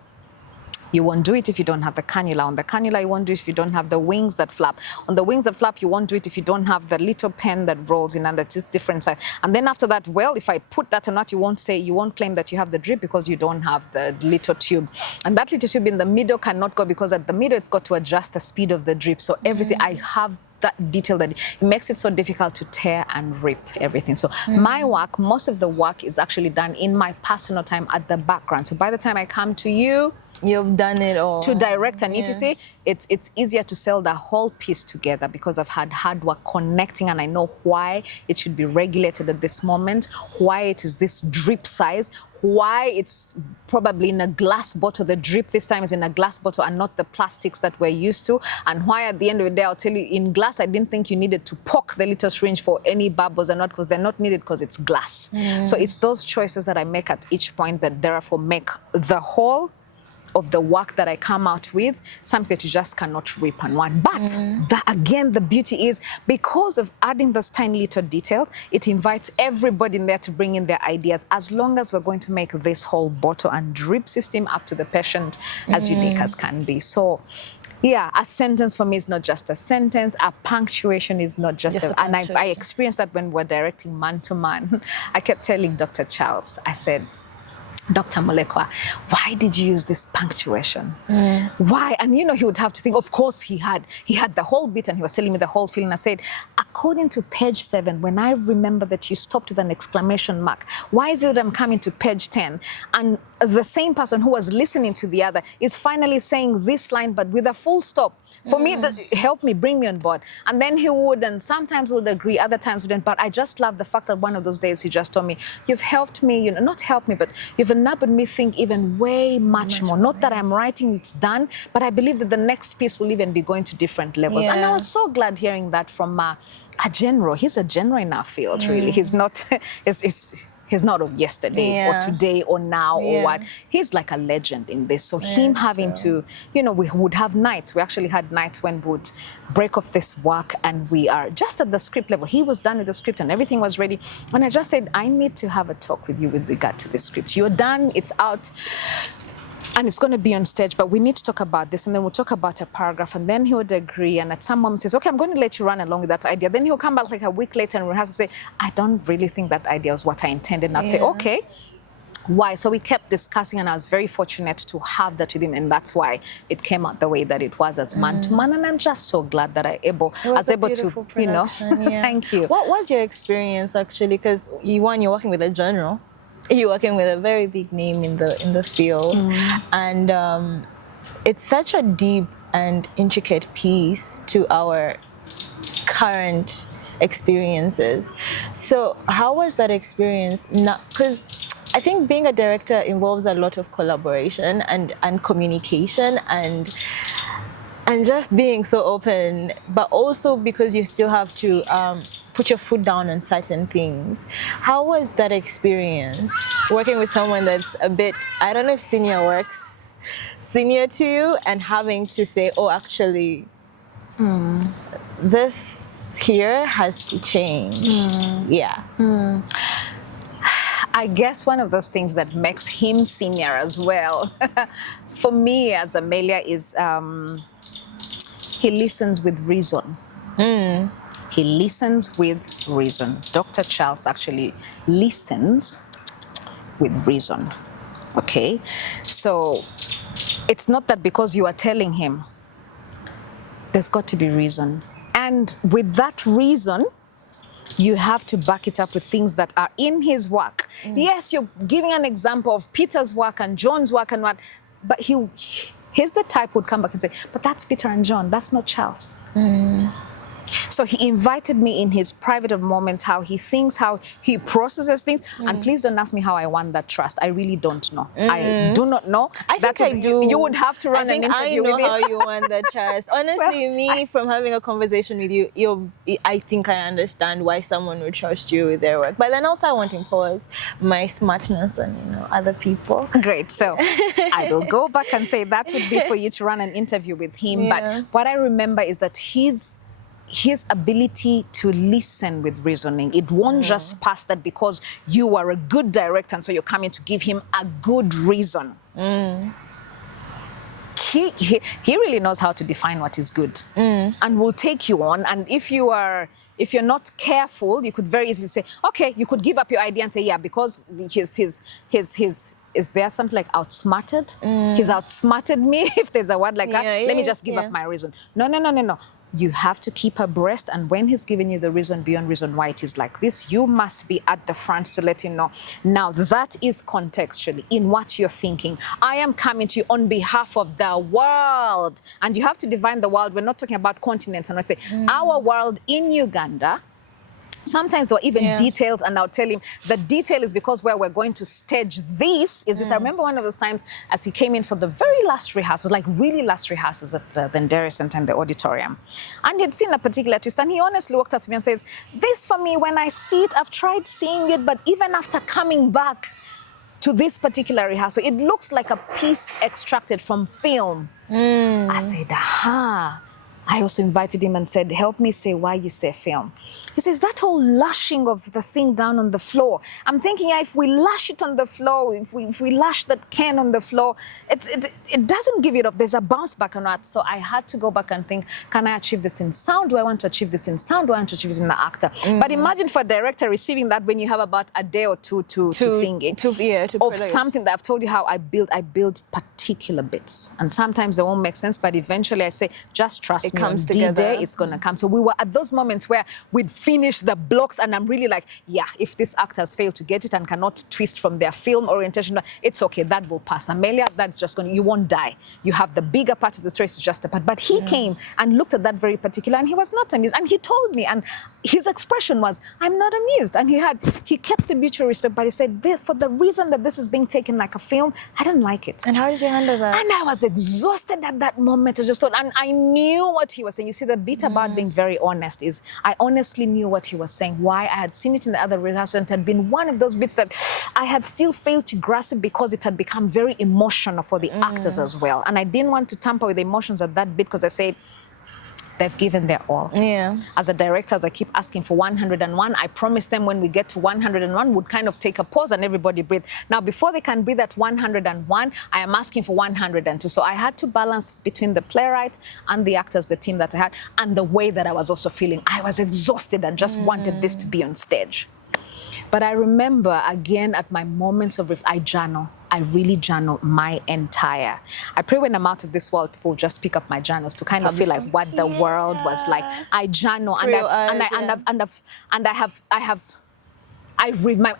You won't do it if you don't have the cannula. On the cannula, you won't do it if you don't have the wings that flap. On the wings that flap, you won't do it if you don't have the little pen that rolls in and that's different size. And then after that, well, if I put that or not, you won't claim that you have the drip because you don't have the little tube. And that little tube in the middle cannot go, because at the middle, it's got to adjust the speed of the drip. So everything, I have that detail that it makes it so difficult to tear and rip everything. So my work, most of the work is actually done in my personal time at the background. So by the time I come to you, you've done it all. To direct and etc. It's easier to sell the whole piece together, because I've had hard work connecting, and I know why it should be regulated at this moment, why it is this drip size, why it's probably in a glass bottle. The drip this time is in a glass bottle and not the plastics that we're used to. And why at the end of the day, I'll tell you, in glass, I didn't think you needed to poke the little syringe for any bubbles or not, because they're not needed because it's glass. So it's those choices that I make at each point that therefore make the whole of the work that I come out with something that you just cannot rip and want. But again, the beauty is, because of adding those tiny little details, it invites everybody in there to bring in their ideas, as long as we're going to make this whole bottle and drip system up to the patient as unique as can be. So yeah, a sentence for me is not just a sentence. A punctuation is not just a and I experienced that when we're directing man-to-man. I kept telling Dr. Charles, I said, Dr. Molekwa, why did you use this punctuation? Why? And you know, he would have to think, of course he had the whole bit and he was telling me the whole feeling. I said, according to page 7, when I remember that you stopped with an exclamation mark, why is it that I'm coming to page 10? And the same person who was listening to the other is finally saying this line, but with a full stop. For me, help me, bring me on board. And then he would, and sometimes would agree, other times wouldn't. But I just love the fact that one of those days he just told me, you've helped me, not helped me, but you've enabled me think even way much more. Not that I'm writing, it's done, but I believe that the next piece will even be going to different levels. And I was so glad hearing that from a general. He's a general in our field, really. He's not, he's not of yesterday or today or now or what. He's like a legend in this. So him having to, we would have nights. We actually had nights when we would break off this work and we are just at the script level. He was done with the script and everything was ready. And I just said, I need to have a talk with you with regard to the script. You're done, it's out. And it's going to be on stage, but we need to talk about this. And then we'll talk about a paragraph. And then he would agree. And at some moment says, okay, I'm going to let you run along with that idea. Then he'll come back like a week later and we'll have to say, I don't really think that idea was what I intended. And I'll say, okay, why? So we kept discussing, and I was very fortunate to have that with him. And that's why it came out the way that it was, as man-to-man. And I'm just so glad that I was able to, thank you. What was your experience, actually? Because you're working with a general. You're working with a very big name in the field, and it's such a deep and intricate piece to our current experiences. So how was that experience? Because I think being a director involves a lot of collaboration and communication and just being so open, but also because you still have to put your foot down on certain things. How was that experience, working with someone that's a bit, I don't know if senior to you, and having to say, oh, actually, this here has to change. Yeah. I guess one of those things that makes him senior as well, for me as Amelia, is he listens with reason. He listens with reason. Dr. Charles actually listens with reason. Okay? So it's not that because you are telling him, there's got to be reason. And with that reason, you have to back it up with things that are in his work. Yes, you're giving an example of Peter's work and John's work and what, but he's the type who would come back and say, but that's Peter and John, that's not Charles. So he invited me in his private moments, how he thinks, how he processes things. And please don't ask me how I won that trust. I really don't know. I do not know. I think I do. You would have to run an interview with him. I know how you won that trust. Honestly, from having a conversation with you, I think I understand why someone would trust you with their work. But then also I want to impose my smartness on other people. Great. So I will go back and say that would be for you to run an interview with him. But what I remember is that his ability to listen with reasoning. It won't just pass that because you are a good director and so you're coming to give him a good reason. He really knows how to define what is good and will take you on. And if you're not careful, you could very easily say, okay, you could give up your idea and say, yeah, because is there something like outsmarted? He's outsmarted me, if there's a word like that. Let me just give up my reason. No. You have to keep abreast, and when he's giving you the reason beyond reason why it is like this, you must be at the front to let him know. Now, that is contextually in what you're thinking. I am coming to you on behalf of the world, and you have to define the world. We're not talking about continents, and I say our world in Uganda. Sometimes there are even details, and I'll tell him the detail is because where we're going to stage this is this. I remember one of those times as he came in for the very last rehearsals, like really last rehearsals at the Ndere Center in the auditorium. And he'd seen a particular twist, and he honestly walked up to me and says, this for me, when I see it, I've tried seeing it, but even after coming back to this particular rehearsal, it looks like a piece extracted from film. I said, aha. I also invited him and said, help me say why you say film. He says, that whole lashing of the thing down on the floor. I'm thinking, if we lash it on the floor, if we lash that can on the floor, it doesn't give it up. There's a bounce back on that. So I had to go back and think, can I achieve this in sound? Do I want to achieve this in sound? Do I want to achieve this in the actor? But imagine for a director receiving that when you have about a day or two to think it. Of something that I've told you how I build particular bits. And sometimes they won't make sense, but eventually I say, just trust me, on D-Day, it's going to come. So we were at those moments where we'd finish the blocks, and I'm really like, yeah, if these actors fail to get it and cannot twist from their film orientation, it's okay, that will pass. Amelia, that's just going to, you won't die. You have the bigger part of the story, it's just a part. But he came and looked at that very particular, and he was not amused. And he told me, and his expression was, I'm not amused. And he kept the mutual respect, but he said, for the reason that this is being taken like a film, I don't like it. And how did you handle that? And I was exhausted at that moment. I just thought, and I knew what he was saying. You see, the bit about being very honest is, I honestly knew what he was saying, why I had seen it in the other rehearsal, and it had been one of those bits that I had still failed to grasp because it had become very emotional for the actors as well. And I didn't want to tamper with the emotions at that bit because I said, they've given their all. As a director, as I keep asking for 101, I promised them when we get to 101, would kind of take a pause and everybody breathe. Now, before they can breathe at 101, I am asking for 102. So I had to balance between the playwright and the actors, the team that I had, and the way that I was also feeling. I was exhausted and just wanted this to be on stage. But I remember, again, at my moments of I journal. I really journal my entire. I pray when I'm out of this world, people just pick up my journals to kind of feel like what the world was like. I journal, I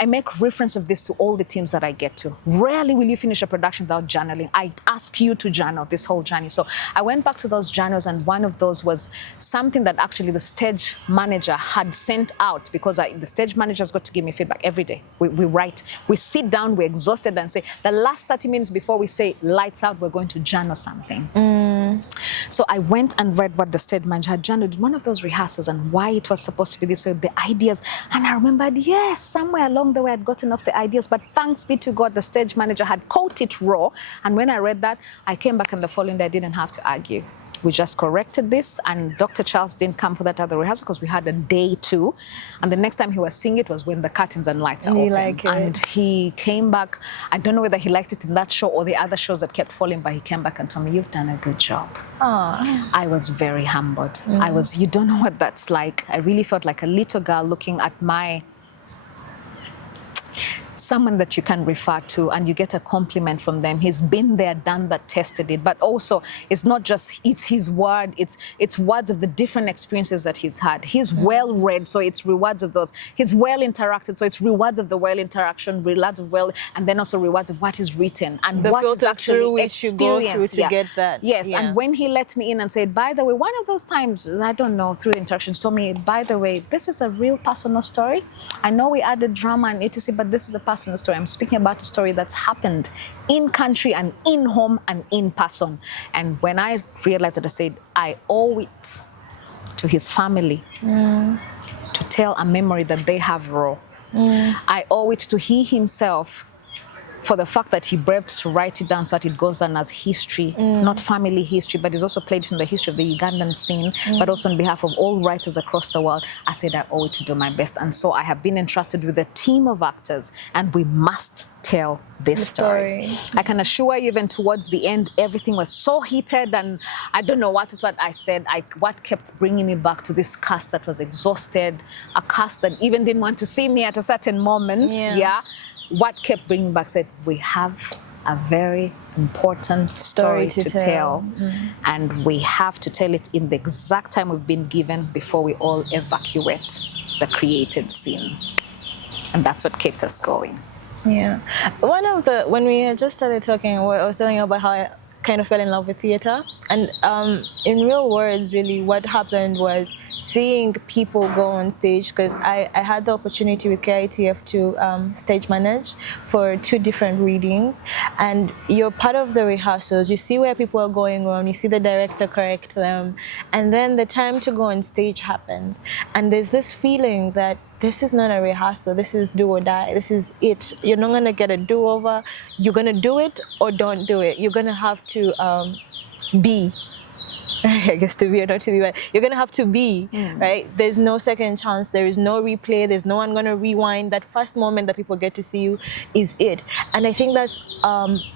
make reference of this to all the teams that I get to. Rarely will you finish a production without journaling. I ask you to journal this whole journey. So I went back to those journals, and one of those was something that actually the stage manager had sent out, because the stage manager's got to give me feedback every day. We write, we sit down, we're exhausted, and say, the last 30 minutes before we say lights out, we're going to journal something. So I went and read what the stage manager had journaled, one of those rehearsals, and why it was supposed to be this way, the ideas. And I remembered, yes, somewhere along the way I'd gotten off the ideas, but thanks be to God, the stage manager had caught it raw. And when I read that, I came back, and the following day I didn't have to argue. we just corrected this, and Dr. Charles didn't come for that other rehearsal because we had a day 2, and the next time he was seeing it was when the curtains and lights are open. Like it. And he came back. I don't know whether he liked it in that show or the other shows that kept falling, but he came back and told me, "You've done a good job." Aww. I was very humbled. You don't know what that's like. I really felt like a little girl looking at someone that you can refer to, and you get a compliment from them. He's been there, done that, tested it. But also, it's not just, it's his word, it's words of the different experiences that he's had. He's well-read, so it's rewards of those. He's well-interacted, so it's rewards of the well-interaction, rewards of and then also rewards of what is written and the what is actually experienced. To get that. Yes, and when he let me in and said, by the way, one of those times, I don't know, through interactions, told me, by the way, this is a real personal story. I know we added drama and etc., but this is a personal story. I'm speaking about a story that's happened in country and in home and in person. And when I realized that, I said, I owe it to his family to tell a memory that they have raw. I owe it to he himself for the fact that he braved to write it down so that it goes down as history, not family history, but it's also played in the history of the Ugandan scene, but also on behalf of all writers across the world. I said I owe it to do my best. And so I have been entrusted with a team of actors, and we must tell this story. I can assure you, even towards the end, everything was so heated, and I don't know what I said. What kept bringing me back to this cast that was exhausted, a cast that even didn't want to see me at a certain moment. What kept bringing me back said, we have a very important story to tell. And we have to tell it in the exact time we've been given before we all evacuate the created scene. And that's what kept us going. Yeah. When we had just started talking, I was telling you about how I kind of fell in love with theater. And in real words, really, what happened was seeing people go on stage, because I had the opportunity with KITF to stage manage for 2 different readings, and you're part of the rehearsals. You see where people are going wrong, you see the director correct them, and then the time to go on stage happens, and there's this feeling that this is not a rehearsal, this is do or die, this is it. You're not gonna get a do-over, you're gonna do it or don't do it. You're gonna have to be. I guess to be or not to be, but you're gonna have to be, right? There's no second chance, there is no replay, there's no one gonna rewind. That first moment that people get to see you is it. And I think that's,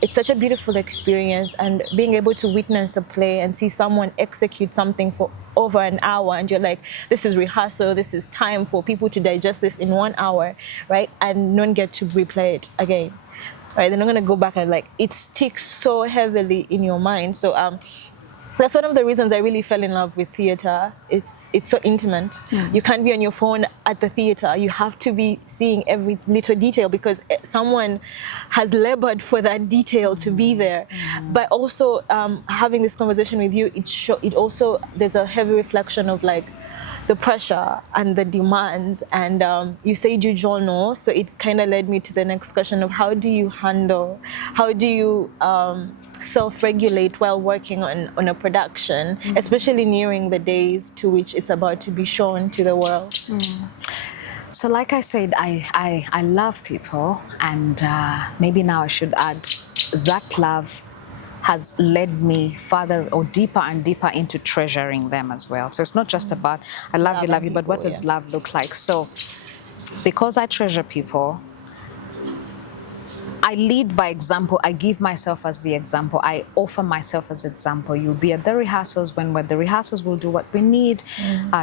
it's such a beautiful experience, and being able to witness a play and see someone execute something for over an hour, and you're like, this is rehearsal, this is time for people to digest this in 1 hour, right? And not get to replay it again, right? They're not gonna go back and it sticks so heavily in your mind. So that's one of the reasons I really fell in love with theater. It's so intimate. You can't be on your phone at the theater. You have to be seeing every little detail, because someone has labored for that detail to be there. But also having this conversation with you, it also, there's a heavy reflection of the pressure and the demands, and you say you journal, so it kind of led me to the next question of how do you self-regulate while working on a production, especially nearing the days to which it's about to be shown to the world. So like I said, I love people, and maybe now I should add that love has led me further or deeper and deeper into treasuring them as well. So it's not just about I love you, but what does love look like? So because I treasure people, I lead by example. I give myself as the example. I offer myself as example. You'll be at the rehearsals. When we're at the rehearsals, we'll do what we need.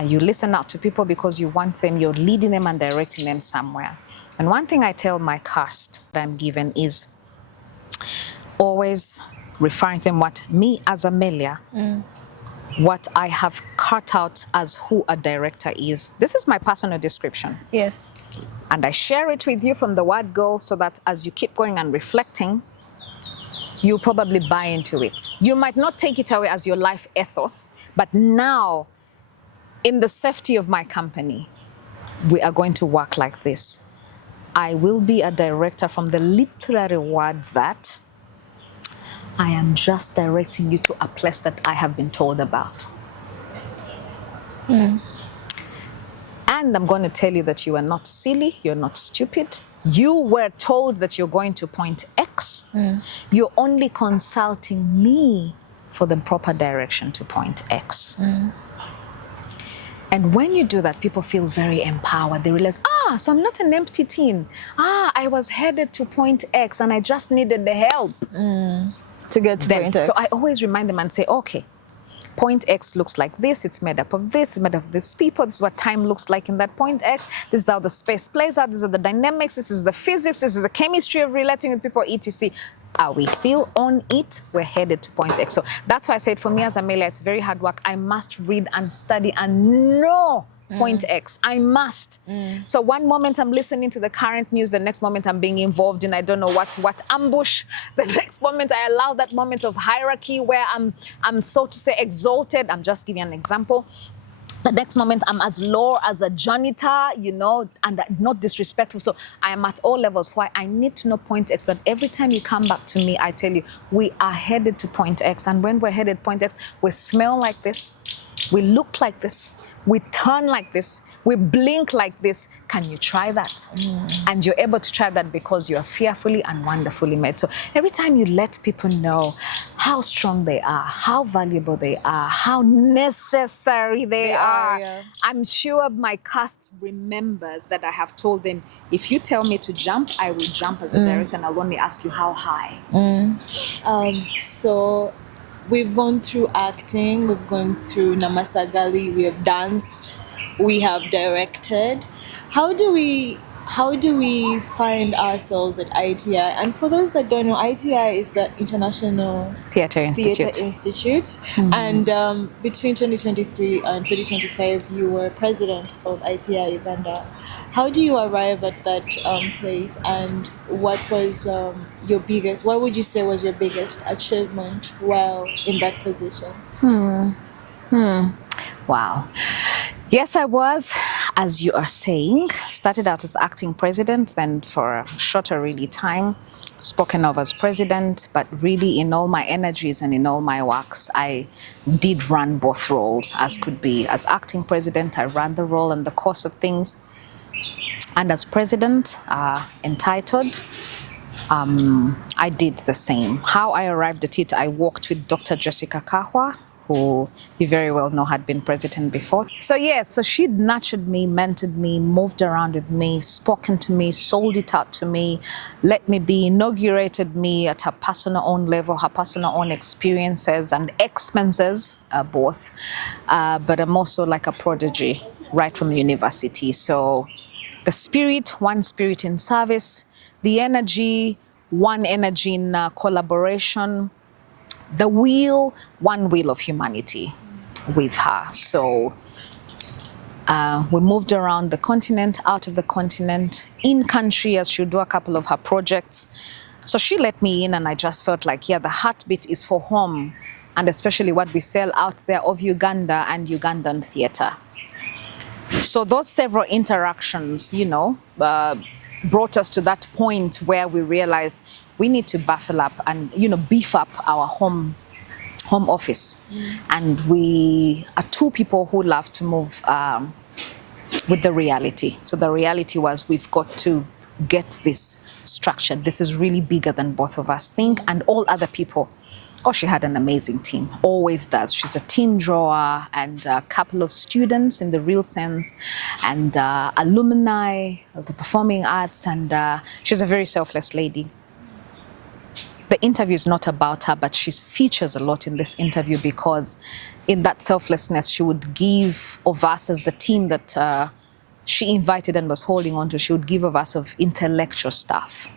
You listen out to people because you want them. You're leading them and directing them somewhere. And one thing I tell my cast that I'm given is always referring to them what me as Amelia, what I have cut out as who a director is. This is my personal description. Yes. And I share it with you from the word go, so that as you keep going and reflecting, you probably buy into it. You might not take it away as your life ethos, but now, in the safety of my company, we are going to work like this. I will be a director from the literary word that I am just directing you to a place that I have been told about. And I'm going to tell you that you are not silly, you're not stupid. You were told that you're going to point X. You're only consulting me for the proper direction to point X. And when you do that, people feel very empowered. They realize, so I'm not an empty tin. I was headed to point X and I just needed the help. To get to point X. So I always remind them and say, okay, point X looks like this. It's made up of this. It's made up of these people. This is what time looks like in that point X. This is how the space plays out. These are the dynamics. This is the physics. This is the chemistry of relating with people, etc. Are we still on it? We're headed to point X. So that's why I said for me as Amelia, it's very hard work. I must read and study and know point X. I must. So one moment I'm listening to the current news, the next moment I'm being involved in I don't know what ambush. The next moment I allow that moment of hierarchy where I'm so to say exalted. I'm just giving an example. The next moment I'm as low as a janitor, you know, and not disrespectful. So I am at all levels. Why I need to know point X. And every time you come back to me, I tell you, we are headed to point X. And when we're headed point X, we smell like this, we look like this, we turn like this, we blink like this. Can you try that? And you're able to try that because you are fearfully and wonderfully made. So every time you let people know how strong they are, how valuable they are, how necessary they are, I'm sure my cast remembers that I have told them, if you tell me to jump, I will jump as a director, and I'll only ask you how high. So we've gone through acting, we've gone through Namasagali, we have danced, we have directed. How do we find ourselves at ITI? And for those that don't know, ITI is the International Theatre Institute. And between 2023 and 2025, you were president of ITI Uganda. How do you arrive at that place? And what was what would you say was your biggest achievement while in that position? Wow. Yes, I was, as you are saying, started out as acting president, then for a shorter really time, spoken of as president, but really in all my energies and in all my works, I did run both roles as could be. As acting president, I ran the role and the course of things. And as president, entitled, I did the same. How I arrived at it, I worked with Dr. Jessica Kahwa, who you very well know had been president before. So yes, so she'd nurtured me, mentored me, moved around with me, spoken to me, sold it out to me, let me be, inaugurated me at her personal own level, her personal own experiences and expenses, both. But I'm also like a prodigy right from university. So the spirit, one spirit in service, the energy, one energy in collaboration, the will, one will of humanity with her. So we moved around the continent, out of the continent, in country as she'd do a couple of her projects. So she let me in and I just felt like, the heartbeat is for home, and especially what we sell out there of Uganda and Ugandan theatre. So those several interactions, brought us to that point where we realized we need to buffle up and, beef up our home office. And we are two people who love to move with the reality. So the reality was we've got to get this structured. This is really bigger than both of us think, and all other people. Oh, she had an amazing team, always does. She's a team drawer, and a couple of students in the real sense, and alumni of the performing arts, and she's a very selfless lady. The interview is not about her, but she features a lot in this interview because in that selflessness, she would give of us as the team that she invited and was holding on to, she would give of us of intellectual stuff,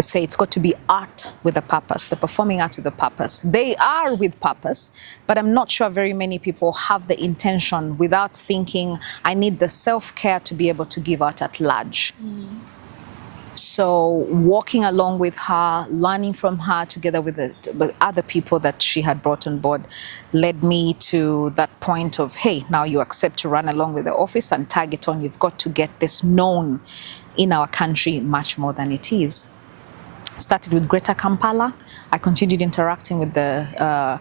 Say it's got to be art with a purpose, the performing arts with a purpose. They are with purpose, but I'm not sure very many people have the intention without thinking, I need the self-care to be able to give out at large. So walking along with her, learning from her together with other people that she had brought on board led me to that point of, hey, now you accept to run along with the office and tag it on. You've got to get this known in our country much more than it is. Started with Greater Kampala. I continued interacting with the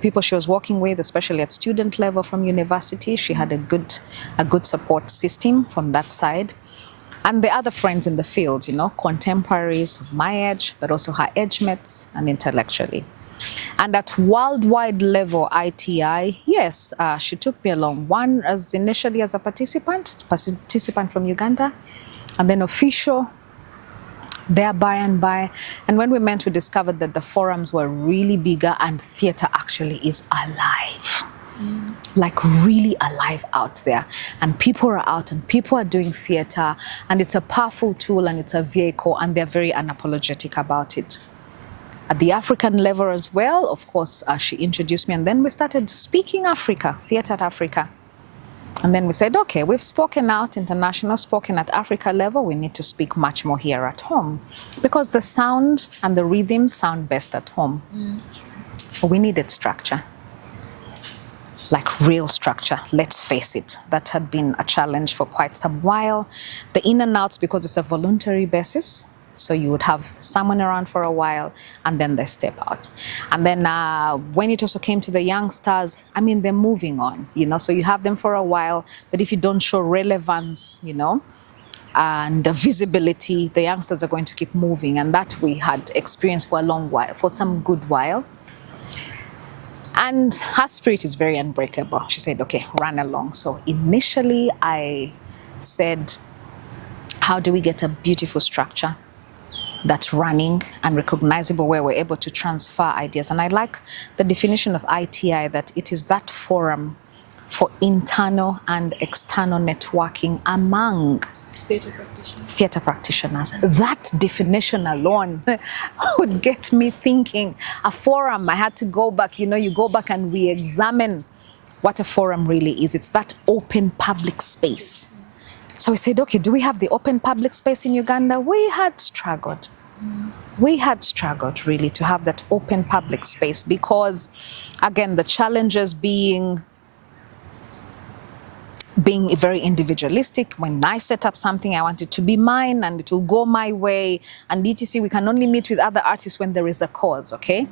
people she was working with, especially at student level from university. She had a good support system from that side. And the other friends in the field, contemporaries of my age, but also her age mates and intellectually. And at worldwide level, ITI, yes, she took me along. One as initially as a participant from Uganda, and then official, there by and by. And when we met, we discovered that the forums were really bigger and theatre actually is alive. Like really alive out there. And people are out and people are doing theatre, and it's a powerful tool and it's a vehicle, and they're very unapologetic about it. At the African level as well, of course, she introduced me, and then we started speaking Africa, Theatre at Africa. And then we said, okay, we've spoken out, international, spoken at Africa level, we need to speak much more here at home. Because the sound and the rhythm sound best at home. But we needed structure. Like real structure, let's face it. That had been a challenge for quite some while. The in and outs, because it's a voluntary basis, so you would have someone around for a while and then they step out. And then when it also came to the youngsters, I mean, they're moving on, you know, so you have them for a while, but if you don't show relevance, you know, and the visibility, the youngsters are going to keep moving. And that we had experienced for a long while, for some good while. And her spirit is very unbreakable. She said, okay, run along. So initially I said, how do we get a beautiful structure that's running and recognizable, where we're able to transfer ideas? And I like the definition of ITI, that it is that forum for internal and external networking among theatre practitioners. That definition alone would get me thinking. A forum, I had to go back, you know, you go back and re-examine what a forum really is. It's that open public space. So we said, okay, do we have the open public space in Uganda? We had struggled. We had struggled really to have that open public space because, again, the challenges being very individualistic. When I set up something, I want it to be mine and it will go my way. And etc. We can only meet with other artists when there is a cause, okay?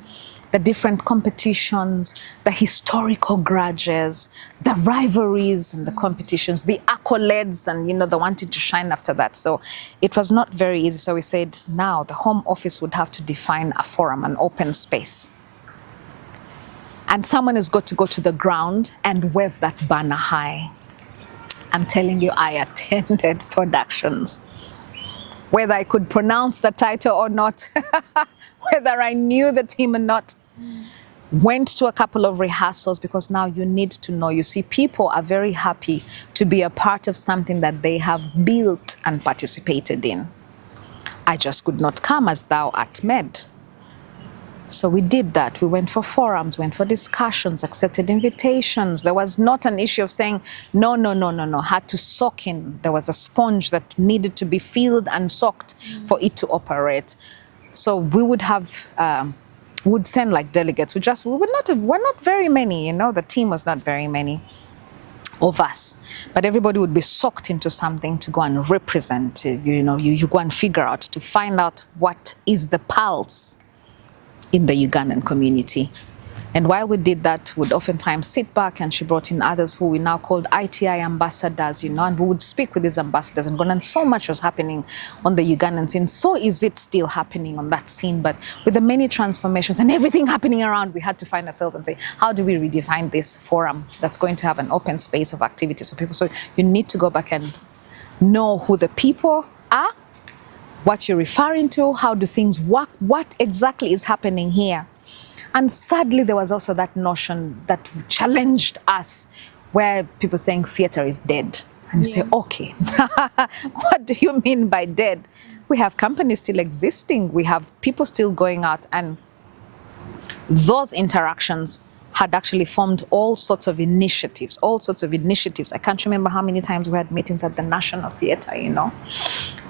The different competitions, the historical grudges, the rivalries and the competitions, the accolades and, you know, the wanting to shine after that. So it was not very easy. So we said, now the Home Office would have to define a forum, an open space. And someone has got to go to the ground and wave that banner high. I'm telling you, I attended productions. Whether I could pronounce the title or not, whether I knew the team or not, went to a couple of rehearsals because now you need to know. You see, people are very happy to be a part of something that they have built and participated in. I just could not come as thou art made. So we did that. We went for forums, went for discussions, accepted invitations. There was not an issue of saying, no, no, no, no, no, had to soak in. There was a sponge that needed to be filled and soaked for it to operate. So we would have, would we're not very many, you know, the team was not very many of us, but everybody would be soaked into something to go and represent, you know, you go and figure out, to find out what is the pulse in the Ugandan community. And while we did that, we'd oftentimes sit back, and she brought in others who we now called ITI ambassadors, you know, and we would speak with these ambassadors and go, and so much was happening on the Ugandan scene. So is it still happening on that scene, but with the many transformations and everything happening around, we had to find ourselves and say, how do we redefine this forum that's going to have an open space of activities for people? So you need to go back and know who the people are, what you're referring to, how do things work, what exactly is happening here. And sadly, there was also that notion that challenged us, where people saying theatre is dead. And you say, okay, what do you mean by dead? We have companies still existing. We have people still going out, and those interactions had actually formed all sorts of initiatives. I can't remember how many times we had meetings at the National Theatre, you know,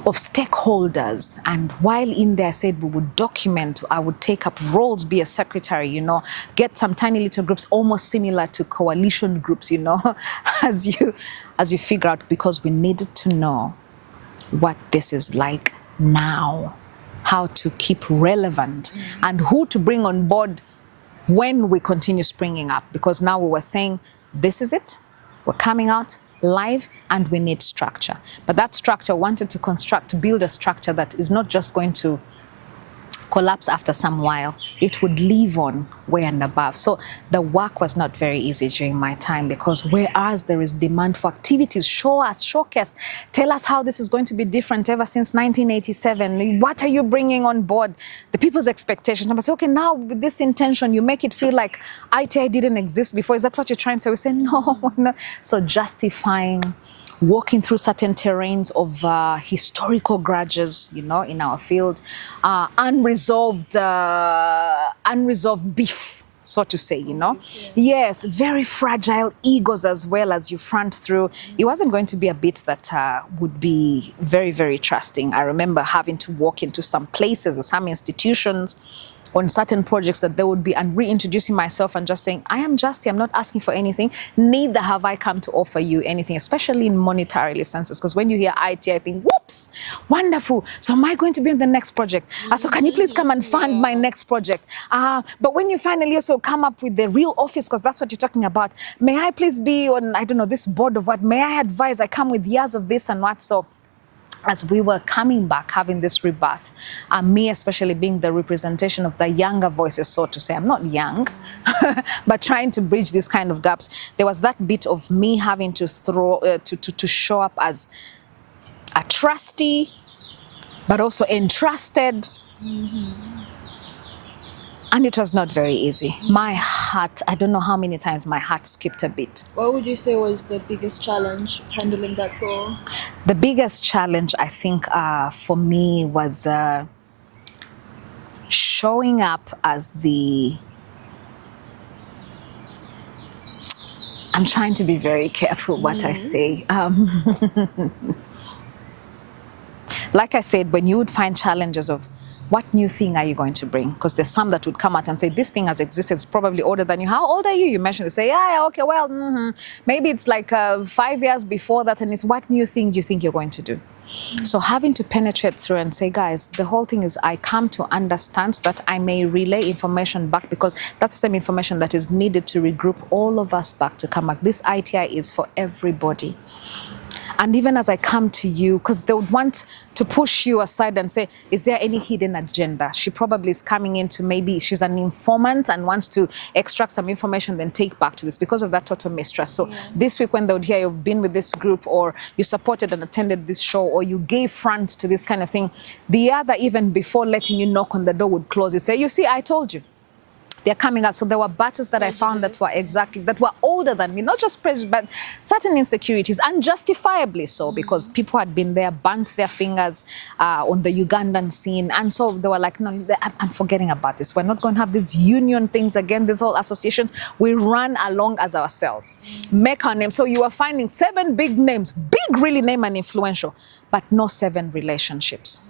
of stakeholders. And while in there, I said we would document, I would take up roles, be a secretary, you know, get some tiny little groups, almost similar to coalition groups, you know, as you figure out, because we needed to know what this is like now, how to keep relevant, and who to bring on board when we continue springing up. Because now we were saying, this is it, we're coming out live, and we need structure. But that structure wanted to build a structure that is not just going to collapse after some while. It would live on way and above. So the work was not very easy during my time, because whereas there is demand for activities, show us, showcase, tell us how this is going to be different ever since 1987. What are you bringing on board? The people's expectations. I say, okay, now with this intention, you make it feel like ITI didn't exist before. Is that what you're trying to say? We say, no, no. So justifying walking through certain terrains of historical grudges, you know, in our field, unresolved beef, so to say, you know. Yes, very fragile egos as well as you front through. It wasn't going to be a bit that would be very, very trusting. I remember having to walk into some places or some institutions on certain projects that they would be, and reintroducing myself and just saying, I am Justy, I'm not asking for anything, neither have I come to offer you anything, especially in monetarily senses, because when you hear IT, I think, whoops, wonderful. So am I going to be in the next project? So can you please come and fund my next project? But when you finally also come up with the real office, because that's what you're talking about, may I please be on, I don't know, this board of what? May I advise? I come with years of this and what? So as we were coming back, having this rebirth, me especially being the representation of the younger voices, so to say, I'm not young, but trying to bridge these kind of gaps, there was that bit of me having to to show up as a trustee, but also entrusted. And it was not very easy. My heart, I don't know how many times my heart skipped a bit. What would you say was the biggest challenge handling that role? The biggest challenge, I think, for me was showing up as the... I'm trying to be very careful what I say. Like I said, when you would find challenges of what new thing are you going to bring? Because there's some that would come out and say, this thing has existed, it's probably older than you. How old are you? You mentioned, they say, yeah, okay, well, maybe it's like 5 years before that, and it's what new thing do you think you're going to do? So having to penetrate through and say, guys, the whole thing is I come to understand so that I may relay information back, because that's the same information that is needed to regroup all of us back to come back. This ITI is for everybody. And even as I come to you, because they would want to push you aside and say, is there any hidden agenda? She probably is coming in to, maybe she's an informant and wants to extract some information, then take back to this because of that total mistrust. So this week when they would hear you've been with this group, or you supported and attended this show, or you gave front to this kind of thing, the other, even before letting you knock on the door, would close it. Say, you see, I told you. They're coming out. So there were battles that I found that were older than me, not just prejudice, but certain insecurities, unjustifiably so, because people had been there, burnt their fingers on the Ugandan scene. And so they were like, no, I'm forgetting about this. We're not going to have these union things again, this whole association. We run along as ourselves, make our name. So you are finding 7 big names, big really name and influential, but no 7 relationships.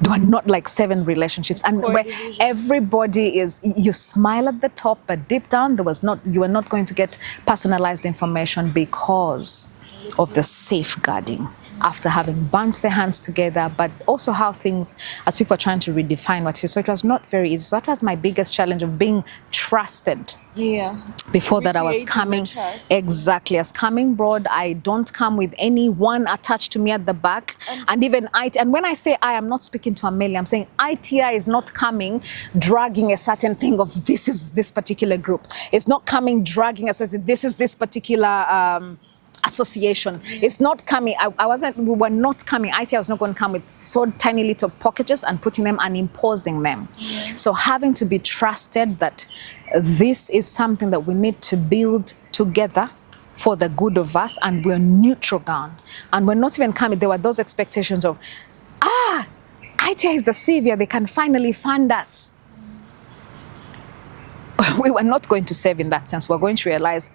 There were not like 7 relationships, and where everybody is, you smile at the top, but deep down there was not, you were not going to get personalized information because of the safeguarding after having burnt their hands together, but also how things, as people are trying to redefine what it is. So it was not very easy. So that was my biggest challenge, of being trusted. Yeah. Before that, I was coming, exactly, as coming broad. I don't come with anyone attached to me at the back. And even and when I say I'm not speaking to Amelia, I'm saying ITI is not coming dragging a certain thing of this is this particular group. It's not coming dragging us as this is this particular association. It's not coming. We were not coming. ITI was not going to come with so tiny little packages and putting them and imposing them. So having to be trusted that this is something that we need to build together for the good of us, and we're neutral ground. And we're not even coming. There were those expectations of, ITI is the savior. They can finally fund us. We were not going to save in that sense. We're going to realize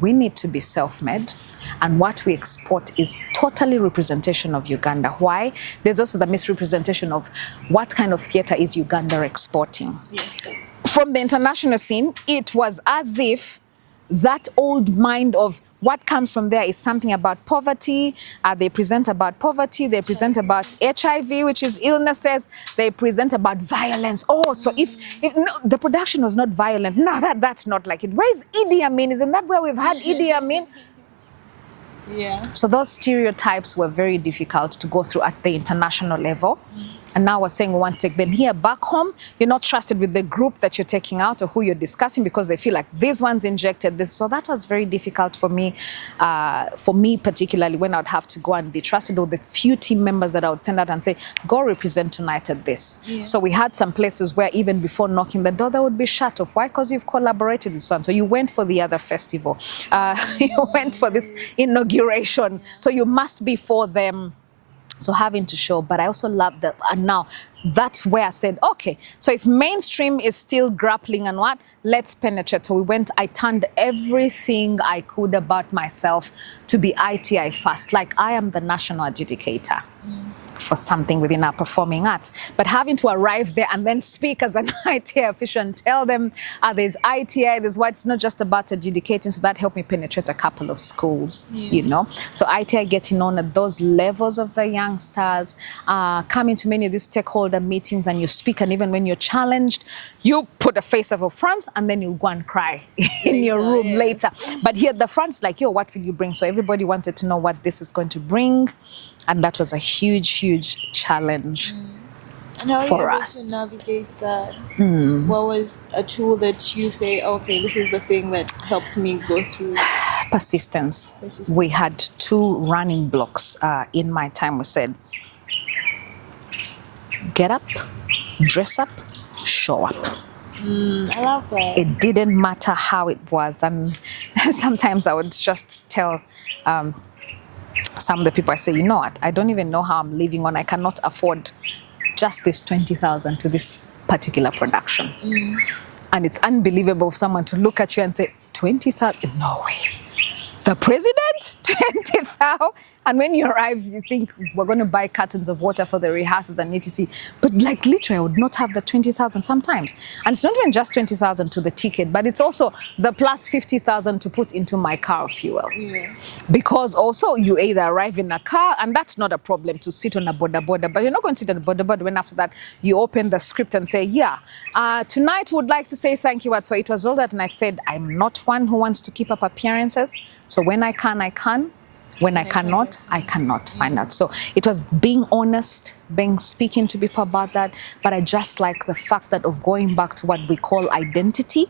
we need to be self-made, and what we export is totally representation of Uganda. Why? There's also the misrepresentation of what kind of theatre is Uganda exporting. Yes. From the international scene, it was as if that old mind of what comes from there is something about poverty. They present about poverty. They present about HIV, which is illnesses. They present about violence. Oh, so if no, the production was not violent, no, that's not like it. Where's Idi Amin? Isn't that where we've had Idi Amin? Yeah. So those stereotypes were very difficult to go through at the international level. And now we're saying we want to take them here back home. You're not trusted with the group that you're taking out or who you're discussing because they feel like this one's injected this. So that was very difficult for me particularly, when I would have to go and be trusted, or the few team members that I would send out and say, go represent tonight at this. Yeah. So we had some places where even before knocking the door, they would be shut off. Why? Because you've collaborated with someone. So you went for the other festival. You went for this inauguration. So you must be for them. So having to show, but I also love that. And now that's where I said, okay, so if mainstream is still grappling and what, let's penetrate. So I turned everything I could about myself to be ITI first. Like, I am the national adjudicator for something within our performing arts. But having to arrive there and then speak as an ITI official and tell them there's ITI, there's what, it's not just about adjudicating. So that helped me penetrate a couple of schools, you know. So ITI getting on at those levels of the youngsters, coming to many of these stakeholder meetings and you speak, and even when you're challenged, you put a face up front and then you go and cry in your room later. But here at the front's like, yo, what will you bring? So everybody wanted to know what this is going to bring. And that was a huge, huge challenge and how for are you able us. to navigate that? What was a tool that you say, okay, this is the thing that helps me go through? Persistence. We had 2 running blocks in my time. We said, get up, dress up, show up. I love that. It didn't matter how it was. And sometimes I would just tell some of the people, I say, you know what, I don't even know how I'm living on. I cannot afford just this 20,000 to this particular production. And it's unbelievable for someone to look at you and say, 20,000? No way. The president? 20,000? And when you arrive, you think, we're going to buy cartons of water for the rehearsals and etc. But like literally, I would not have the 20,000 sometimes. And it's not even just 20,000 to the ticket, but it's also the plus 50,000 to put into my car fuel. Because also you either arrive in a car, and that's not a problem to sit on a border, but you're not going to sit on a border when after that you open the script and say, tonight would like to say thank you. So it was all that, and I said, I'm not one who wants to keep up appearances. So when I can, I can. When I cannot, I cannot find out. So it was being honest, speaking to people about that. But I just like the fact that of going back to what we call identity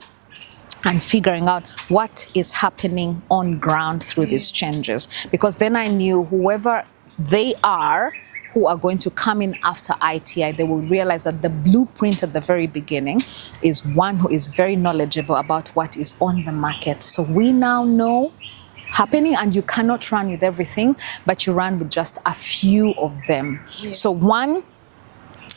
and figuring out what is happening on ground through these changes. Because then I knew whoever they are who are going to come in after ITI, they will realize that the blueprint at the very beginning is one who is very knowledgeable about what is on the market. So we now know happening, and you cannot run with everything, but you run with just a few of them. So one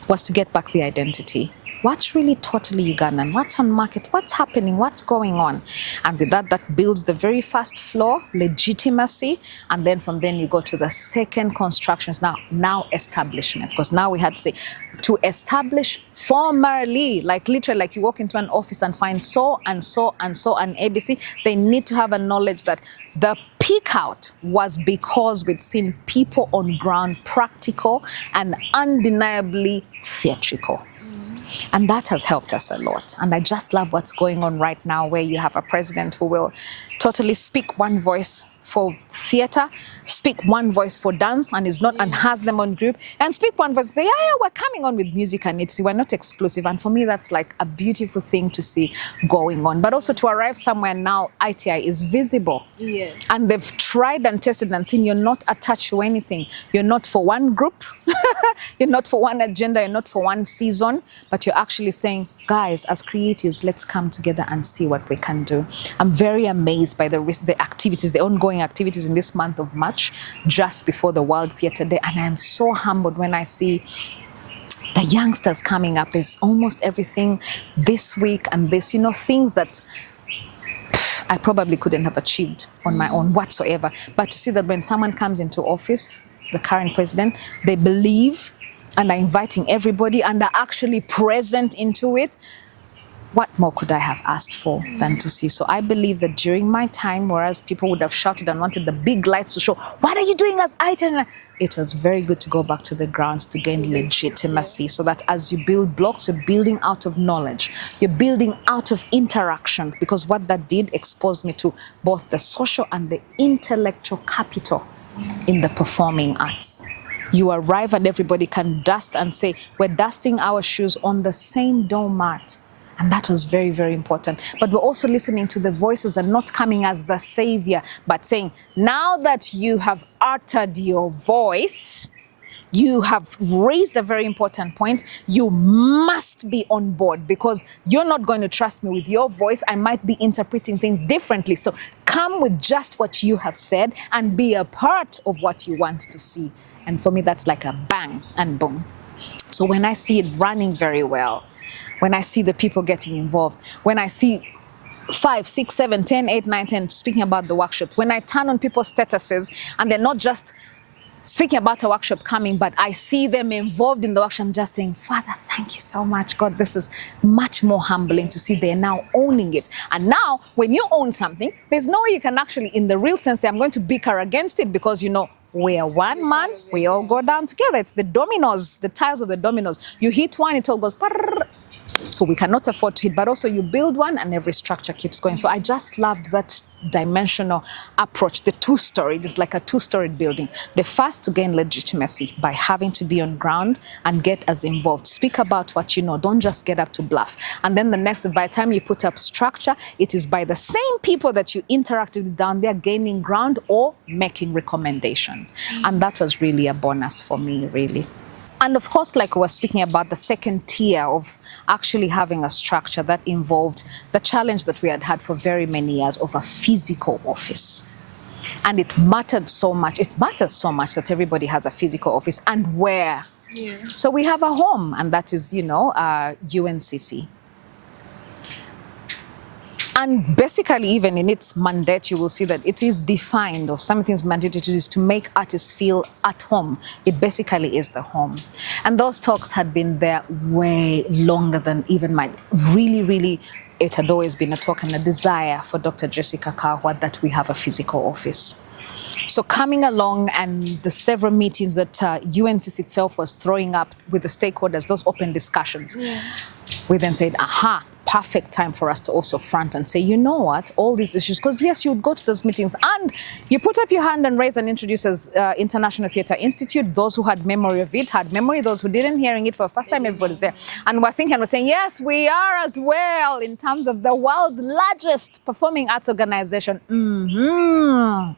was to get back the identity. What's really totally Ugandan? What's on market? What's happening? What's going on? And with that, that builds the very first floor, legitimacy. And then from then you go to the second constructions, now establishment. Because now we had to say, to establish formally, like literally, like you walk into an office and find so and so and so and ABC, they need to have a knowledge that the peak out was because we'd seen people on ground practical and undeniably theatrical. And that has helped us a lot. And I just love what's going on right now, where you have a president who will totally speak one voice for theater, speak one voice for dance, and is not and has them on group, and speak one voice and say, we're coming on with music and we're not exclusive. And for me, that's like a beautiful thing to see going on. But also to arrive somewhere now, ITI is visible. And they've tried and tested and seen you're not attached to anything. You're not for one group, you're not for one agenda, you're not for one season, but you're actually saying, guys, as creatives, let's come together and see what we can do. I'm very amazed by the activities, the ongoing activities in this month of March, just before the World Theatre Day. And I'm so humbled when I see the youngsters coming up. There's almost everything this week and this, things that I probably couldn't have achieved on my own whatsoever. But to see that when someone comes into office, the current president, they believe and are inviting everybody and are actually present into it, what more could I have asked for than to see? So I believe that during my time, whereas people would have shouted and wanted the big lights to show, what are you doing as ITI? It was very good to go back to the grounds to gain legitimacy, so that as you build blocks, you're building out of knowledge, you're building out of interaction, because what that did exposed me to both the social and the intellectual capital in the performing arts. You arrive and everybody can dust and say, we're dusting our shoes on the same doormat. And that was very, very important. But we're also listening to the voices and not coming as the savior, but saying, now that you have uttered your voice, you have raised a very important point. You must be on board because you're not going to trust me with your voice. I might be interpreting things differently. So come with just what you have said and be a part of what you want to see. And for me, that's like a bang and boom. So when I see it running very well, when I see the people getting involved, when I see 5, 6, 7, 10, 8, 9, 10 speaking about the workshop, when I turn on people's statuses and they're not just speaking about a workshop coming, but I see them involved in the workshop, I'm just saying, Father, thank you so much. God, this is much more humbling to see they're now owning it. And now, when you own something, there's no way you can actually, in the real sense, say, I'm going to bicker against it because, you know, we are one man, we all go down together. It's the dominoes, the tiles of the dominoes. You hit one, it all goes, so we cannot afford to hit, but also you build one and every structure keeps going. So I just loved that dimensional approach, the two-story. It's like a two-storied building. The first to gain legitimacy by having to be on ground and get as involved. Speak about what you know. Don't just get up to bluff. And then the next, by the time you put up structure, it is by the same people that you interacted with down there gaining ground or making recommendations. And that was really a bonus for me, really. And of course, like we were speaking about, the second tier of actually having a structure that involved the challenge that we had had for very many years of a physical office. And it mattered so much. It matters so much that everybody has a physical office and where. Yeah. So we have a home, and that is, you know, UNCC. And basically, even in its mandate, you will see that it is defined, or something's mandated is to make artists feel at home. It basically is the home. And those talks had been there way longer than even my, really, it had always been a talk and a desire for Dr. Jessica Kahwa that we have a physical office. So coming along and the several meetings that UNCC itself was throwing up with the stakeholders, those open discussions, we then said, aha, perfect time for us to also front and say, you know what, all these issues, because yes, you would go to those meetings and you put up your hand and raise and introduce as International Theatre Institute. Those who had memory of it had memory. Those who didn't, hearing it for the first time, everybody's there. And we're thinking, we're saying, yes, we are as well in terms of the world's largest performing arts organization.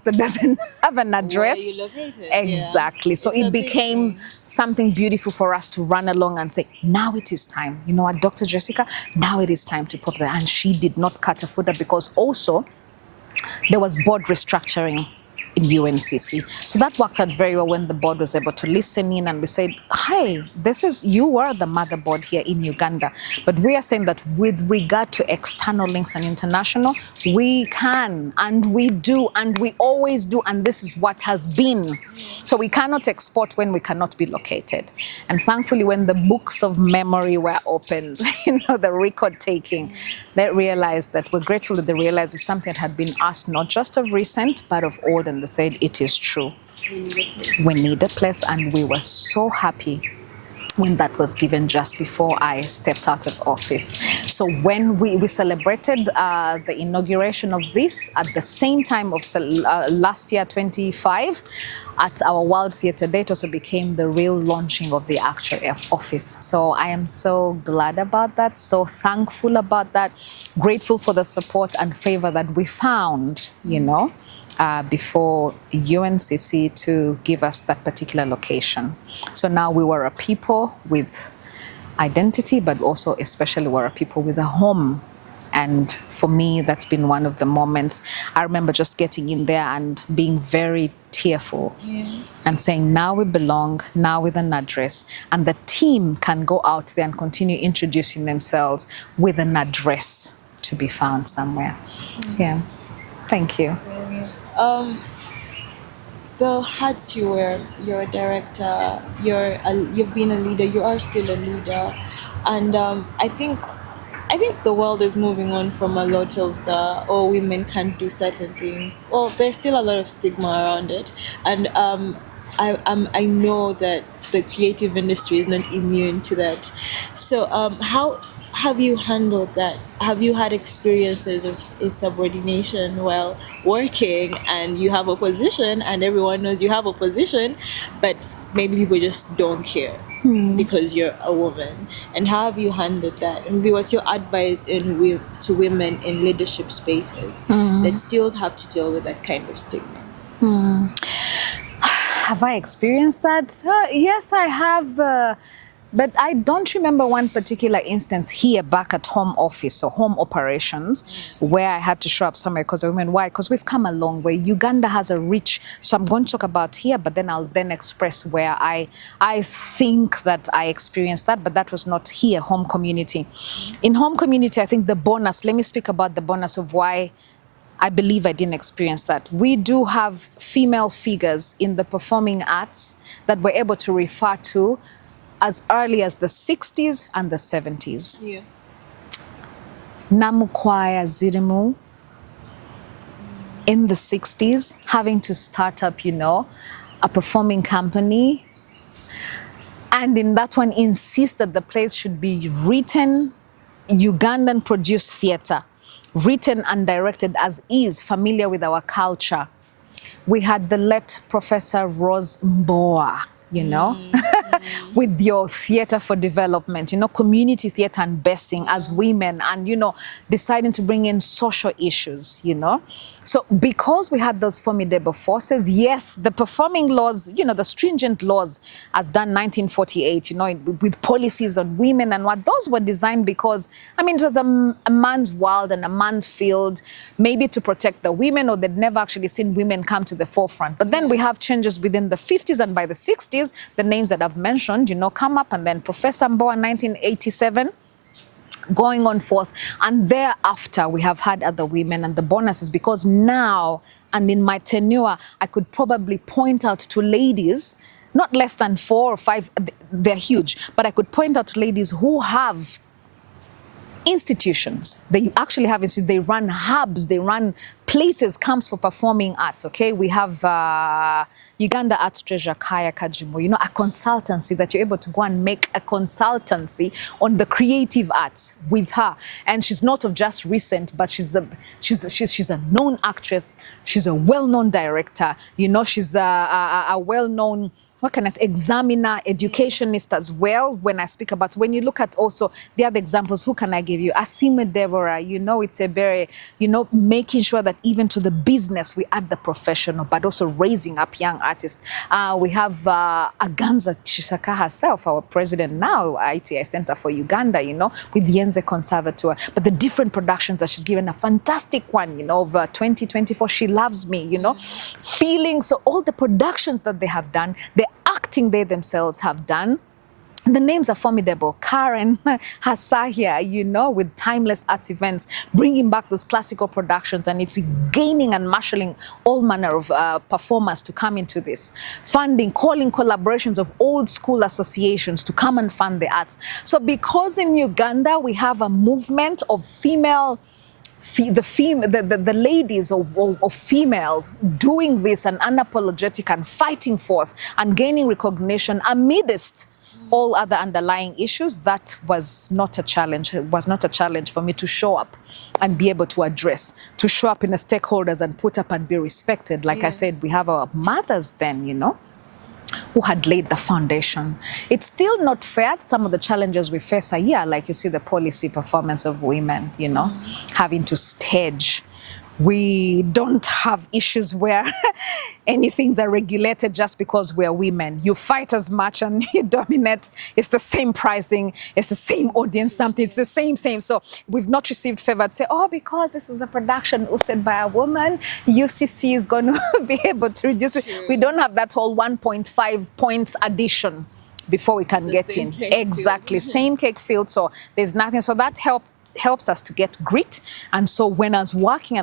That doesn't have an address. Where are you located? Exactly. Yeah. So it became something beautiful for us to run along and say, now it is time. You know what, Dr. Jessica, now it is time to pop there. And she did not cut a footer because also there was board restructuring in UNCC. So that worked out very well when the board was able to listen in and we said, hey, this is, you were the motherboard here in Uganda. But we are saying that with regard to external links and international, we can and we do and we always do, and this is what has been. So we cannot export when we cannot be located. And thankfully, when the books of memory were opened, you know, the record taking, they realized that we're grateful that they realized it's something that had been asked not just of recent, but of old, and they said it is true. We need a place, and we were so happy when that was given just before I stepped out of office. So when we celebrated the inauguration of this at the same time of last year, 25, at our World Theatre Day, it also became the real launching of the actual office. So I am so glad about that, so thankful about that, grateful for the support and favor that we found, you know, before UNCC to give us that particular location. So now we were a people with identity, but also especially we're a people with a home. And for me, that's been one of the moments. I remember just getting in there and being very tearful and saying, now we belong, now with an address. And the team can go out there and continue introducing themselves with an address to be found somewhere. Yeah, thank you. The hats you wear, you're a director, you've been a leader, you are still a leader. And I think the world is moving on from a lot of the, women can't do certain things. There's still a lot of stigma around it. And I know that the creative industry is not immune to that. So how have you handled that? Have you had experiences of insubordination while working, and you have a position and everyone knows you have a position, but maybe people just don't care because you're a woman? And how have you handled that? And what's your advice to women in leadership spaces that still have to deal with that kind of stigma? Have I experienced that? Yes, I have. But I don't remember one particular instance here back at home office or home operations where I had to show up somewhere because of women. Why? Because we've come a long way. Uganda has a rich, so I'm going to talk about here, but then I'll then express where I think that I experienced that, but that was not here, home community. In home community, I think the bonus, let me speak about the bonus of why I believe I didn't experience that. We do have female figures in the performing arts that we're able to refer to as early as the 60s and the 70s. Yeah. Namukwaya Zirimu in the 60s, having to start up, a performing company. And in that one, insist that the plays should be written, Ugandan produced theater, written and directed as is, familiar with our culture. We had the late Professor Rose Mboa, with your theater for development, community theater and besting as women, and, deciding to bring in social issues, So because we had those formidable forces, yes, the performing laws, the stringent laws as done 1948, with policies on women and what, those were designed because, it was a man's world and a man's field, maybe to protect the women, or they'd never actually seen women come to the forefront. But then we have changes within the 50s, and by the 60s, the names that I've mentioned, come up, and then Professor Mboa, 1987, going on forth. And thereafter, we have had other women, and the bonus is because now, and in my tenure, I could probably point out to ladies, not less than 4 or 5, they're huge, but I could point out to ladies who have institutions. They actually have institutions. They run hubs. They run places, camps for performing arts. Okay, we have Uganda Arts Treasure Kaya Kajimo. A consultancy that you're able to go and make a consultancy on the creative arts with her. And she's not of just recent, but she's a known actress. She's a well-known director. She's a well-known, what can I say, examiner, educationist as well. When I speak about, when you look at also the other examples, who can I give you? Asima Deborah, it's a very, making sure that even to the business, we add the professional, but also raising up young artists. We have Aganza Chisaka herself, our president now, ITI Center for Uganda, with Yenze Conservatoire. But the different productions that she's given, a fantastic one, of 2024, She Loves Me, feeling. So all the productions that they have done, the acting they themselves have done. The names are formidable. Karen Hasahia, with Timeless Arts Events, bringing back those classical productions, and it's gaining and marshalling all manner of performers to come into this. Funding, calling collaborations of old school associations to come and fund the arts. So because in Uganda we have a movement of female, the ladies of females doing this and unapologetic and fighting forth and gaining recognition amidst all other underlying issues, that was not a challenge. It was not a challenge for me to show up and be able to address, to show up in the stakeholders and put up and be respected. Like I said, we have our mothers then, who had laid the foundation. It's still not fair. Some of the challenges we face are here, like you see the policy performance of women, having to stage. We don't have issues where anything's are regulated just because we're women. You fight as much and you dominate. It's the same pricing. It's the same audience, something. It's the same. So we've not received favor to say, because this is a production hosted by a woman, UCC is going to be able to reduce it. We don't have that whole 1.5 points addition before we can get in. Exactly. Same cake field. So there's nothing. So that helps us to get grit. And so when I was working,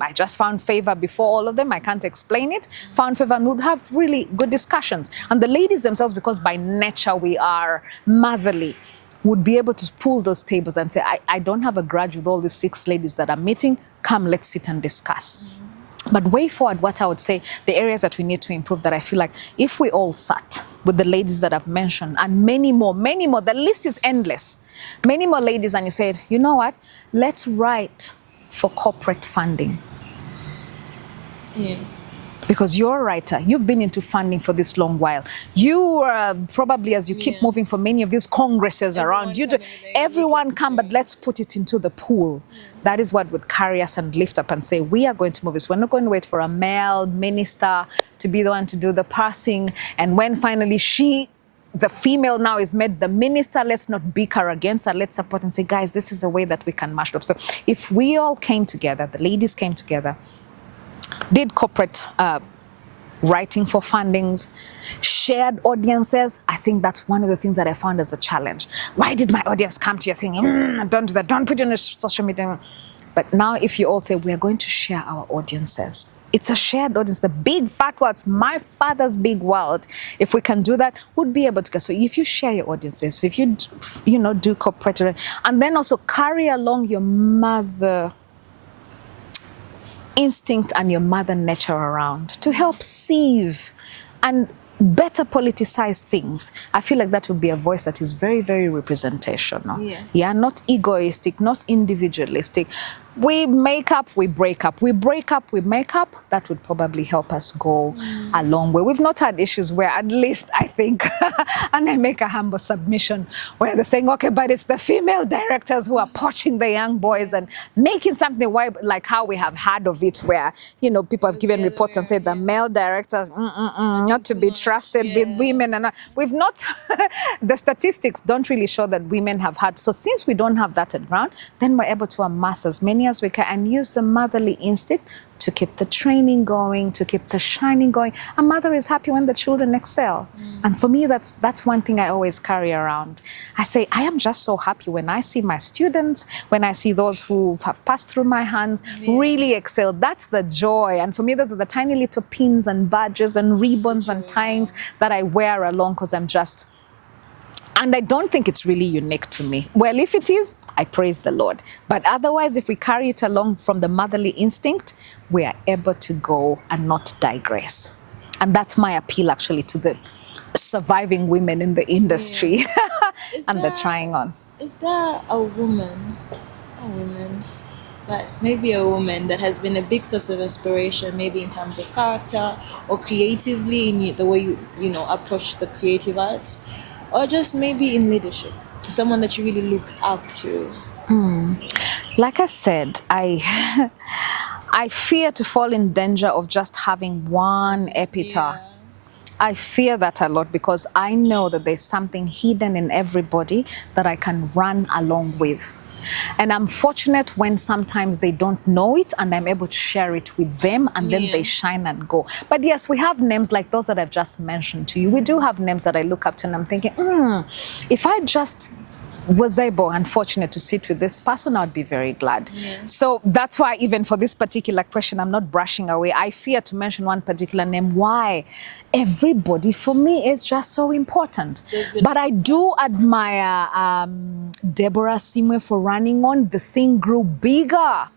I just found favor before all of them. I can't explain it. Found favor and would have really good discussions. And the ladies themselves, because by nature we are motherly, would be able to pull those tables and say, I don't have a grudge with all these 6 ladies that are meeting. Come, let's sit and discuss. But way forward, what I would say, the areas that we need to improve, that I feel like if we all sat with the ladies that I've mentioned and many more, the list is endless, many more ladies, and you said, you know what, let's write for corporate funding. Yeah. Because you're a writer, you've been into funding for this long while. You probably, as you keep moving for many of these congresses around, you do, everyone come, but let's put it into the pool. That is what would carry us and lift up and say, we are going to move this. We're not going to wait for a male minister to be the one to do the passing. And when finally the female now is made the minister, let's not bicker against her. Let's support and say, guys, this is a way that we can mash it up. So if we all came together, the ladies came together, did corporate writing for fundings, shared audiences. I think that's one of the things that I found as a challenge. Why did my audience come to your thing? Don't do that. Don't put it on social media. But now if you all say, we are going to share our audiences. It's a shared audience, the big fat words, my father's big world. If we can do that, we'll be able to go. So if you share your audiences, if you, do corporate, and then also carry along your mother instinct and your mother nature around to help sieve and better politicize things. I feel like that would be a voice that is very, very representational. Yes. Yeah, not egoistic, not individualistic. We make up, we break up. We break up, we make up. That would probably help us go a long way. We've not had issues where, at least I think, and I make a humble submission, where they're saying, okay, but it's the female directors who are poaching the young boys and making something like how we have heard of it, where, people have given reports and said the male directors, not to be trusted with women. And we've not, the statistics don't really show that women have had. So since we don't have that at ground, then we're able to amass as many as we can and use the motherly instinct to keep the training going, to keep the shining going. A mother is happy when the children excel. And for me, that's one thing I always carry around. I say, I am just so happy when I see my students, when I see those who have passed through my hands, really excel. That's the joy. And for me, those are the tiny little pins and badges and ribbons and ties that I wear along, because I'm just... And I don't think it's really unique to me. Well, if it is, I praise the Lord. But otherwise, if we carry it along from the motherly instinct, we are able to go and not digress. And that's my appeal, actually, to the surviving women in the industry and the trying on. Is there a woman, but maybe a woman that has been a big source of inspiration, maybe in terms of character or creatively in the way you approach the creative arts? Or just maybe in leadership, someone that you really look up to? Like I said, I fear to fall in danger of just having one epitaph. I fear that a lot, because I know that there's something hidden in everybody that I can run along with. And I'm fortunate when sometimes they don't know it and I'm able to share it with them, and then they shine and go. But yes, we have names like those that I've just mentioned to you. We do have names that I look up to and I'm thinking, if I just was able and fortunate to sit with this person, I'd be very glad. So that's why even for this particular question, I'm not brushing away. I fear to mention one particular name. Why? Everybody for me is just so important. But I do admire Deborah Simwe for running on. The thing grew bigger.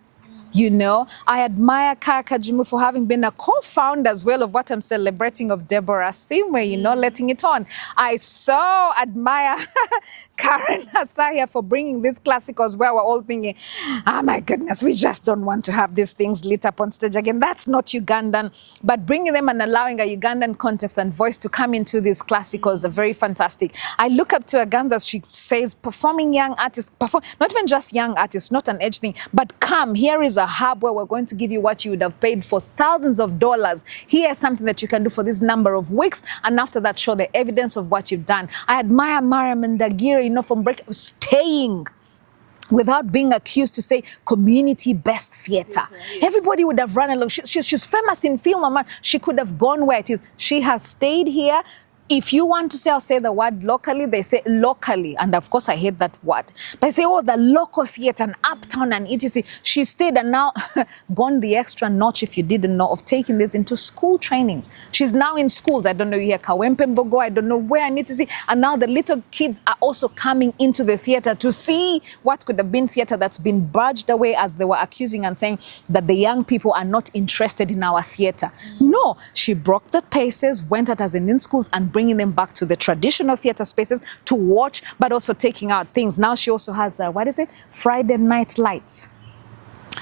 I admire Kaka Jimu for having been a co-founder as well of what I'm celebrating of Deborah Simwe, letting it on. I so admire Karen Asaya for bringing these classicals where we're all thinking, oh my goodness, we just don't want to have these things lit up on stage again. That's not Ugandan. But bringing them and allowing a Ugandan context and voice to come into these classicals are very fantastic. I look up to Anyanzo. She says, performing young artists, not even just young artists, not an age thing, but come, here is a hub where we're going to give you what you would have paid for thousands of dollars. Here's something that you can do for this number of weeks, and after that, show the evidence of what you've done. I admire Mariam Ndagiri, from staying without being accused to say community-based theatre. Everybody would have run along. She's famous in film. She could have gone where it is. She has stayed here, if you want to say, I'll say the word locally, they say locally. And of course, I hate that word. But I say, oh, the local theater and uptown and etc. She stayed and now gone the extra notch, if you didn't know, of taking this into school trainings. She's now in schools. I don't know here, Kawempe Mbogo, I don't know where I need to see. And now the little kids are also coming into the theater to see what could have been theater that's been budged away, as they were accusing and saying that the young people are not interested in our theater. No, she broke the paces, went at us in schools and bringing them back to the traditional theater spaces to watch, but also taking out things. Now she also has, what is it? Friday Night Lights.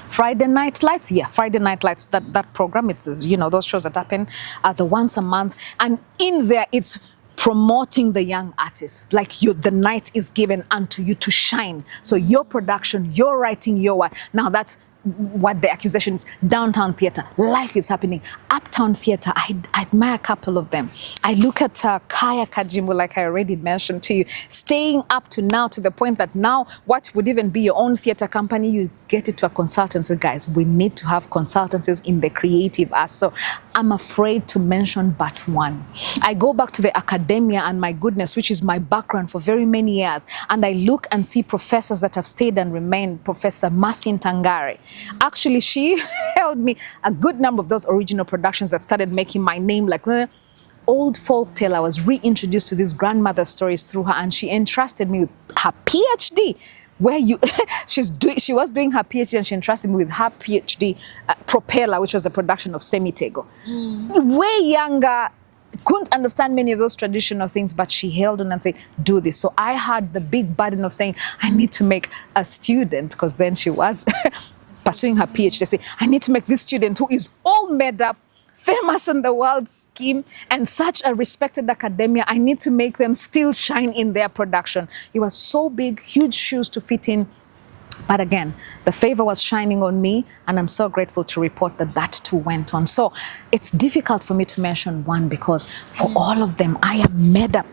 Friday Night Lights, yeah, Friday Night Lights, that program, it's, you know, those shows that happen the once a month. And in there, it's promoting the young artists, like the night is given unto you to shine. So your production, your writing, your work. Now that's what the accusation is. Downtown theater, life is happening. Uptown theater, I admire a couple of them. I look at Kaya Kajimu, like I already mentioned to you, staying up to now to the point that now what would even be your own theater company, you get it to a consultancy. Guys, we need to have consultancies in the creative arts. So I'm afraid to mention but one. I go back to the academia and my goodness, which is my background for very many years. And I look and see professors that have stayed and remained. Professor Masin Tangare. Actually, she held me a good number of those original productions that started making my name like old folk tale. I was reintroduced to these grandmother stories through her, and she entrusted me with her PhD. Where she was doing her PhD and she entrusted me with her PhD Propeller, which was a production of Semitego. Way younger, couldn't understand many of those traditional things, but she held on and said, do this. So I had the big burden of saying, I need to make a student, because then she was pursuing her PhD. Say, I need to make this student who is all made up, famous in the world scheme, and such a respected academia. I need to make them still shine in their production. It was so big, huge shoes to fit in. But again, the favor was shining on me, and I'm so grateful to report that that too went on. So it's difficult for me to mention one, because for all of them, I am made up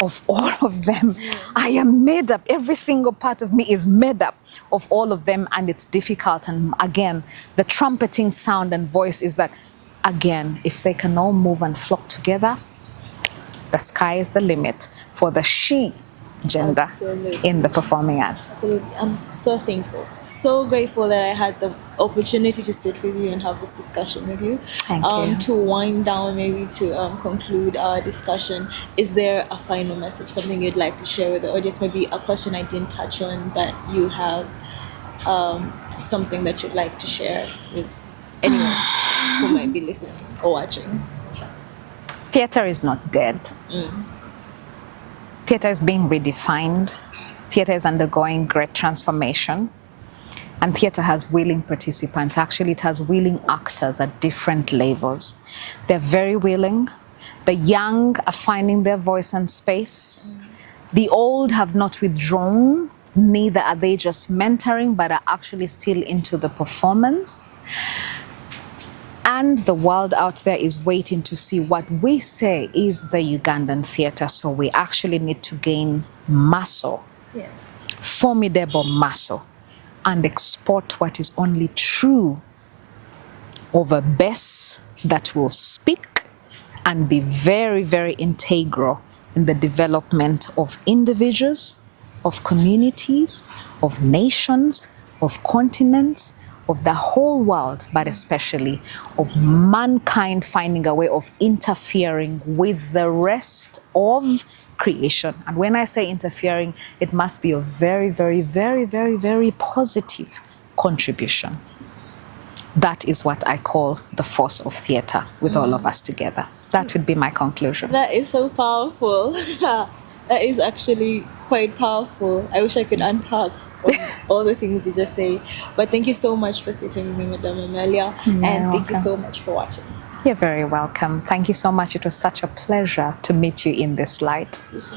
of all of them. I am made up. Every single part of me is made up of all of them, and it's difficult. And again, the trumpeting sound and voice is that, again, if they can all move and flock together, the sky is the limit for the she gender. Absolutely. In the performing arts. Absolutely. I'm so thankful, so grateful that I had the opportunity to sit with you and have this discussion with you. Thank you. To wind down, maybe to conclude our discussion, is there a final message, something you'd like to share with the audience? Maybe a question I didn't touch on that you have, something that you'd like to share with anyone who might be listening or watching? Theater is not dead. Theater is being redefined. Theater is undergoing great transformation. And theater has willing participants. Actually, it has willing actors at different levels. They're very willing. The young are finding their voice and space. The old have not withdrawn. Neither are they just mentoring, but are actually still into the performance. And the world out there is waiting to see what we say is the Ugandan theater. So we actually need to gain muscle, yes, formidable muscle, and export what is only true of a base that will speak and be very, very integral in the development of individuals, of communities, of nations, of continents, of the whole world, but especially of mankind finding a way of interfering with the rest of creation. And when I say interfering, it must be a very, very, very, very, very positive contribution. That is what I call the force of theater with all of us together. That would be my conclusion. That is so powerful. That is actually quite powerful. I wish I could unpack all the things you just say. But thank you so much for sitting with me, Madam Amelia. And thank you so much for watching. You're very welcome. Thank you so much. It was such a pleasure to meet you in this light. You too.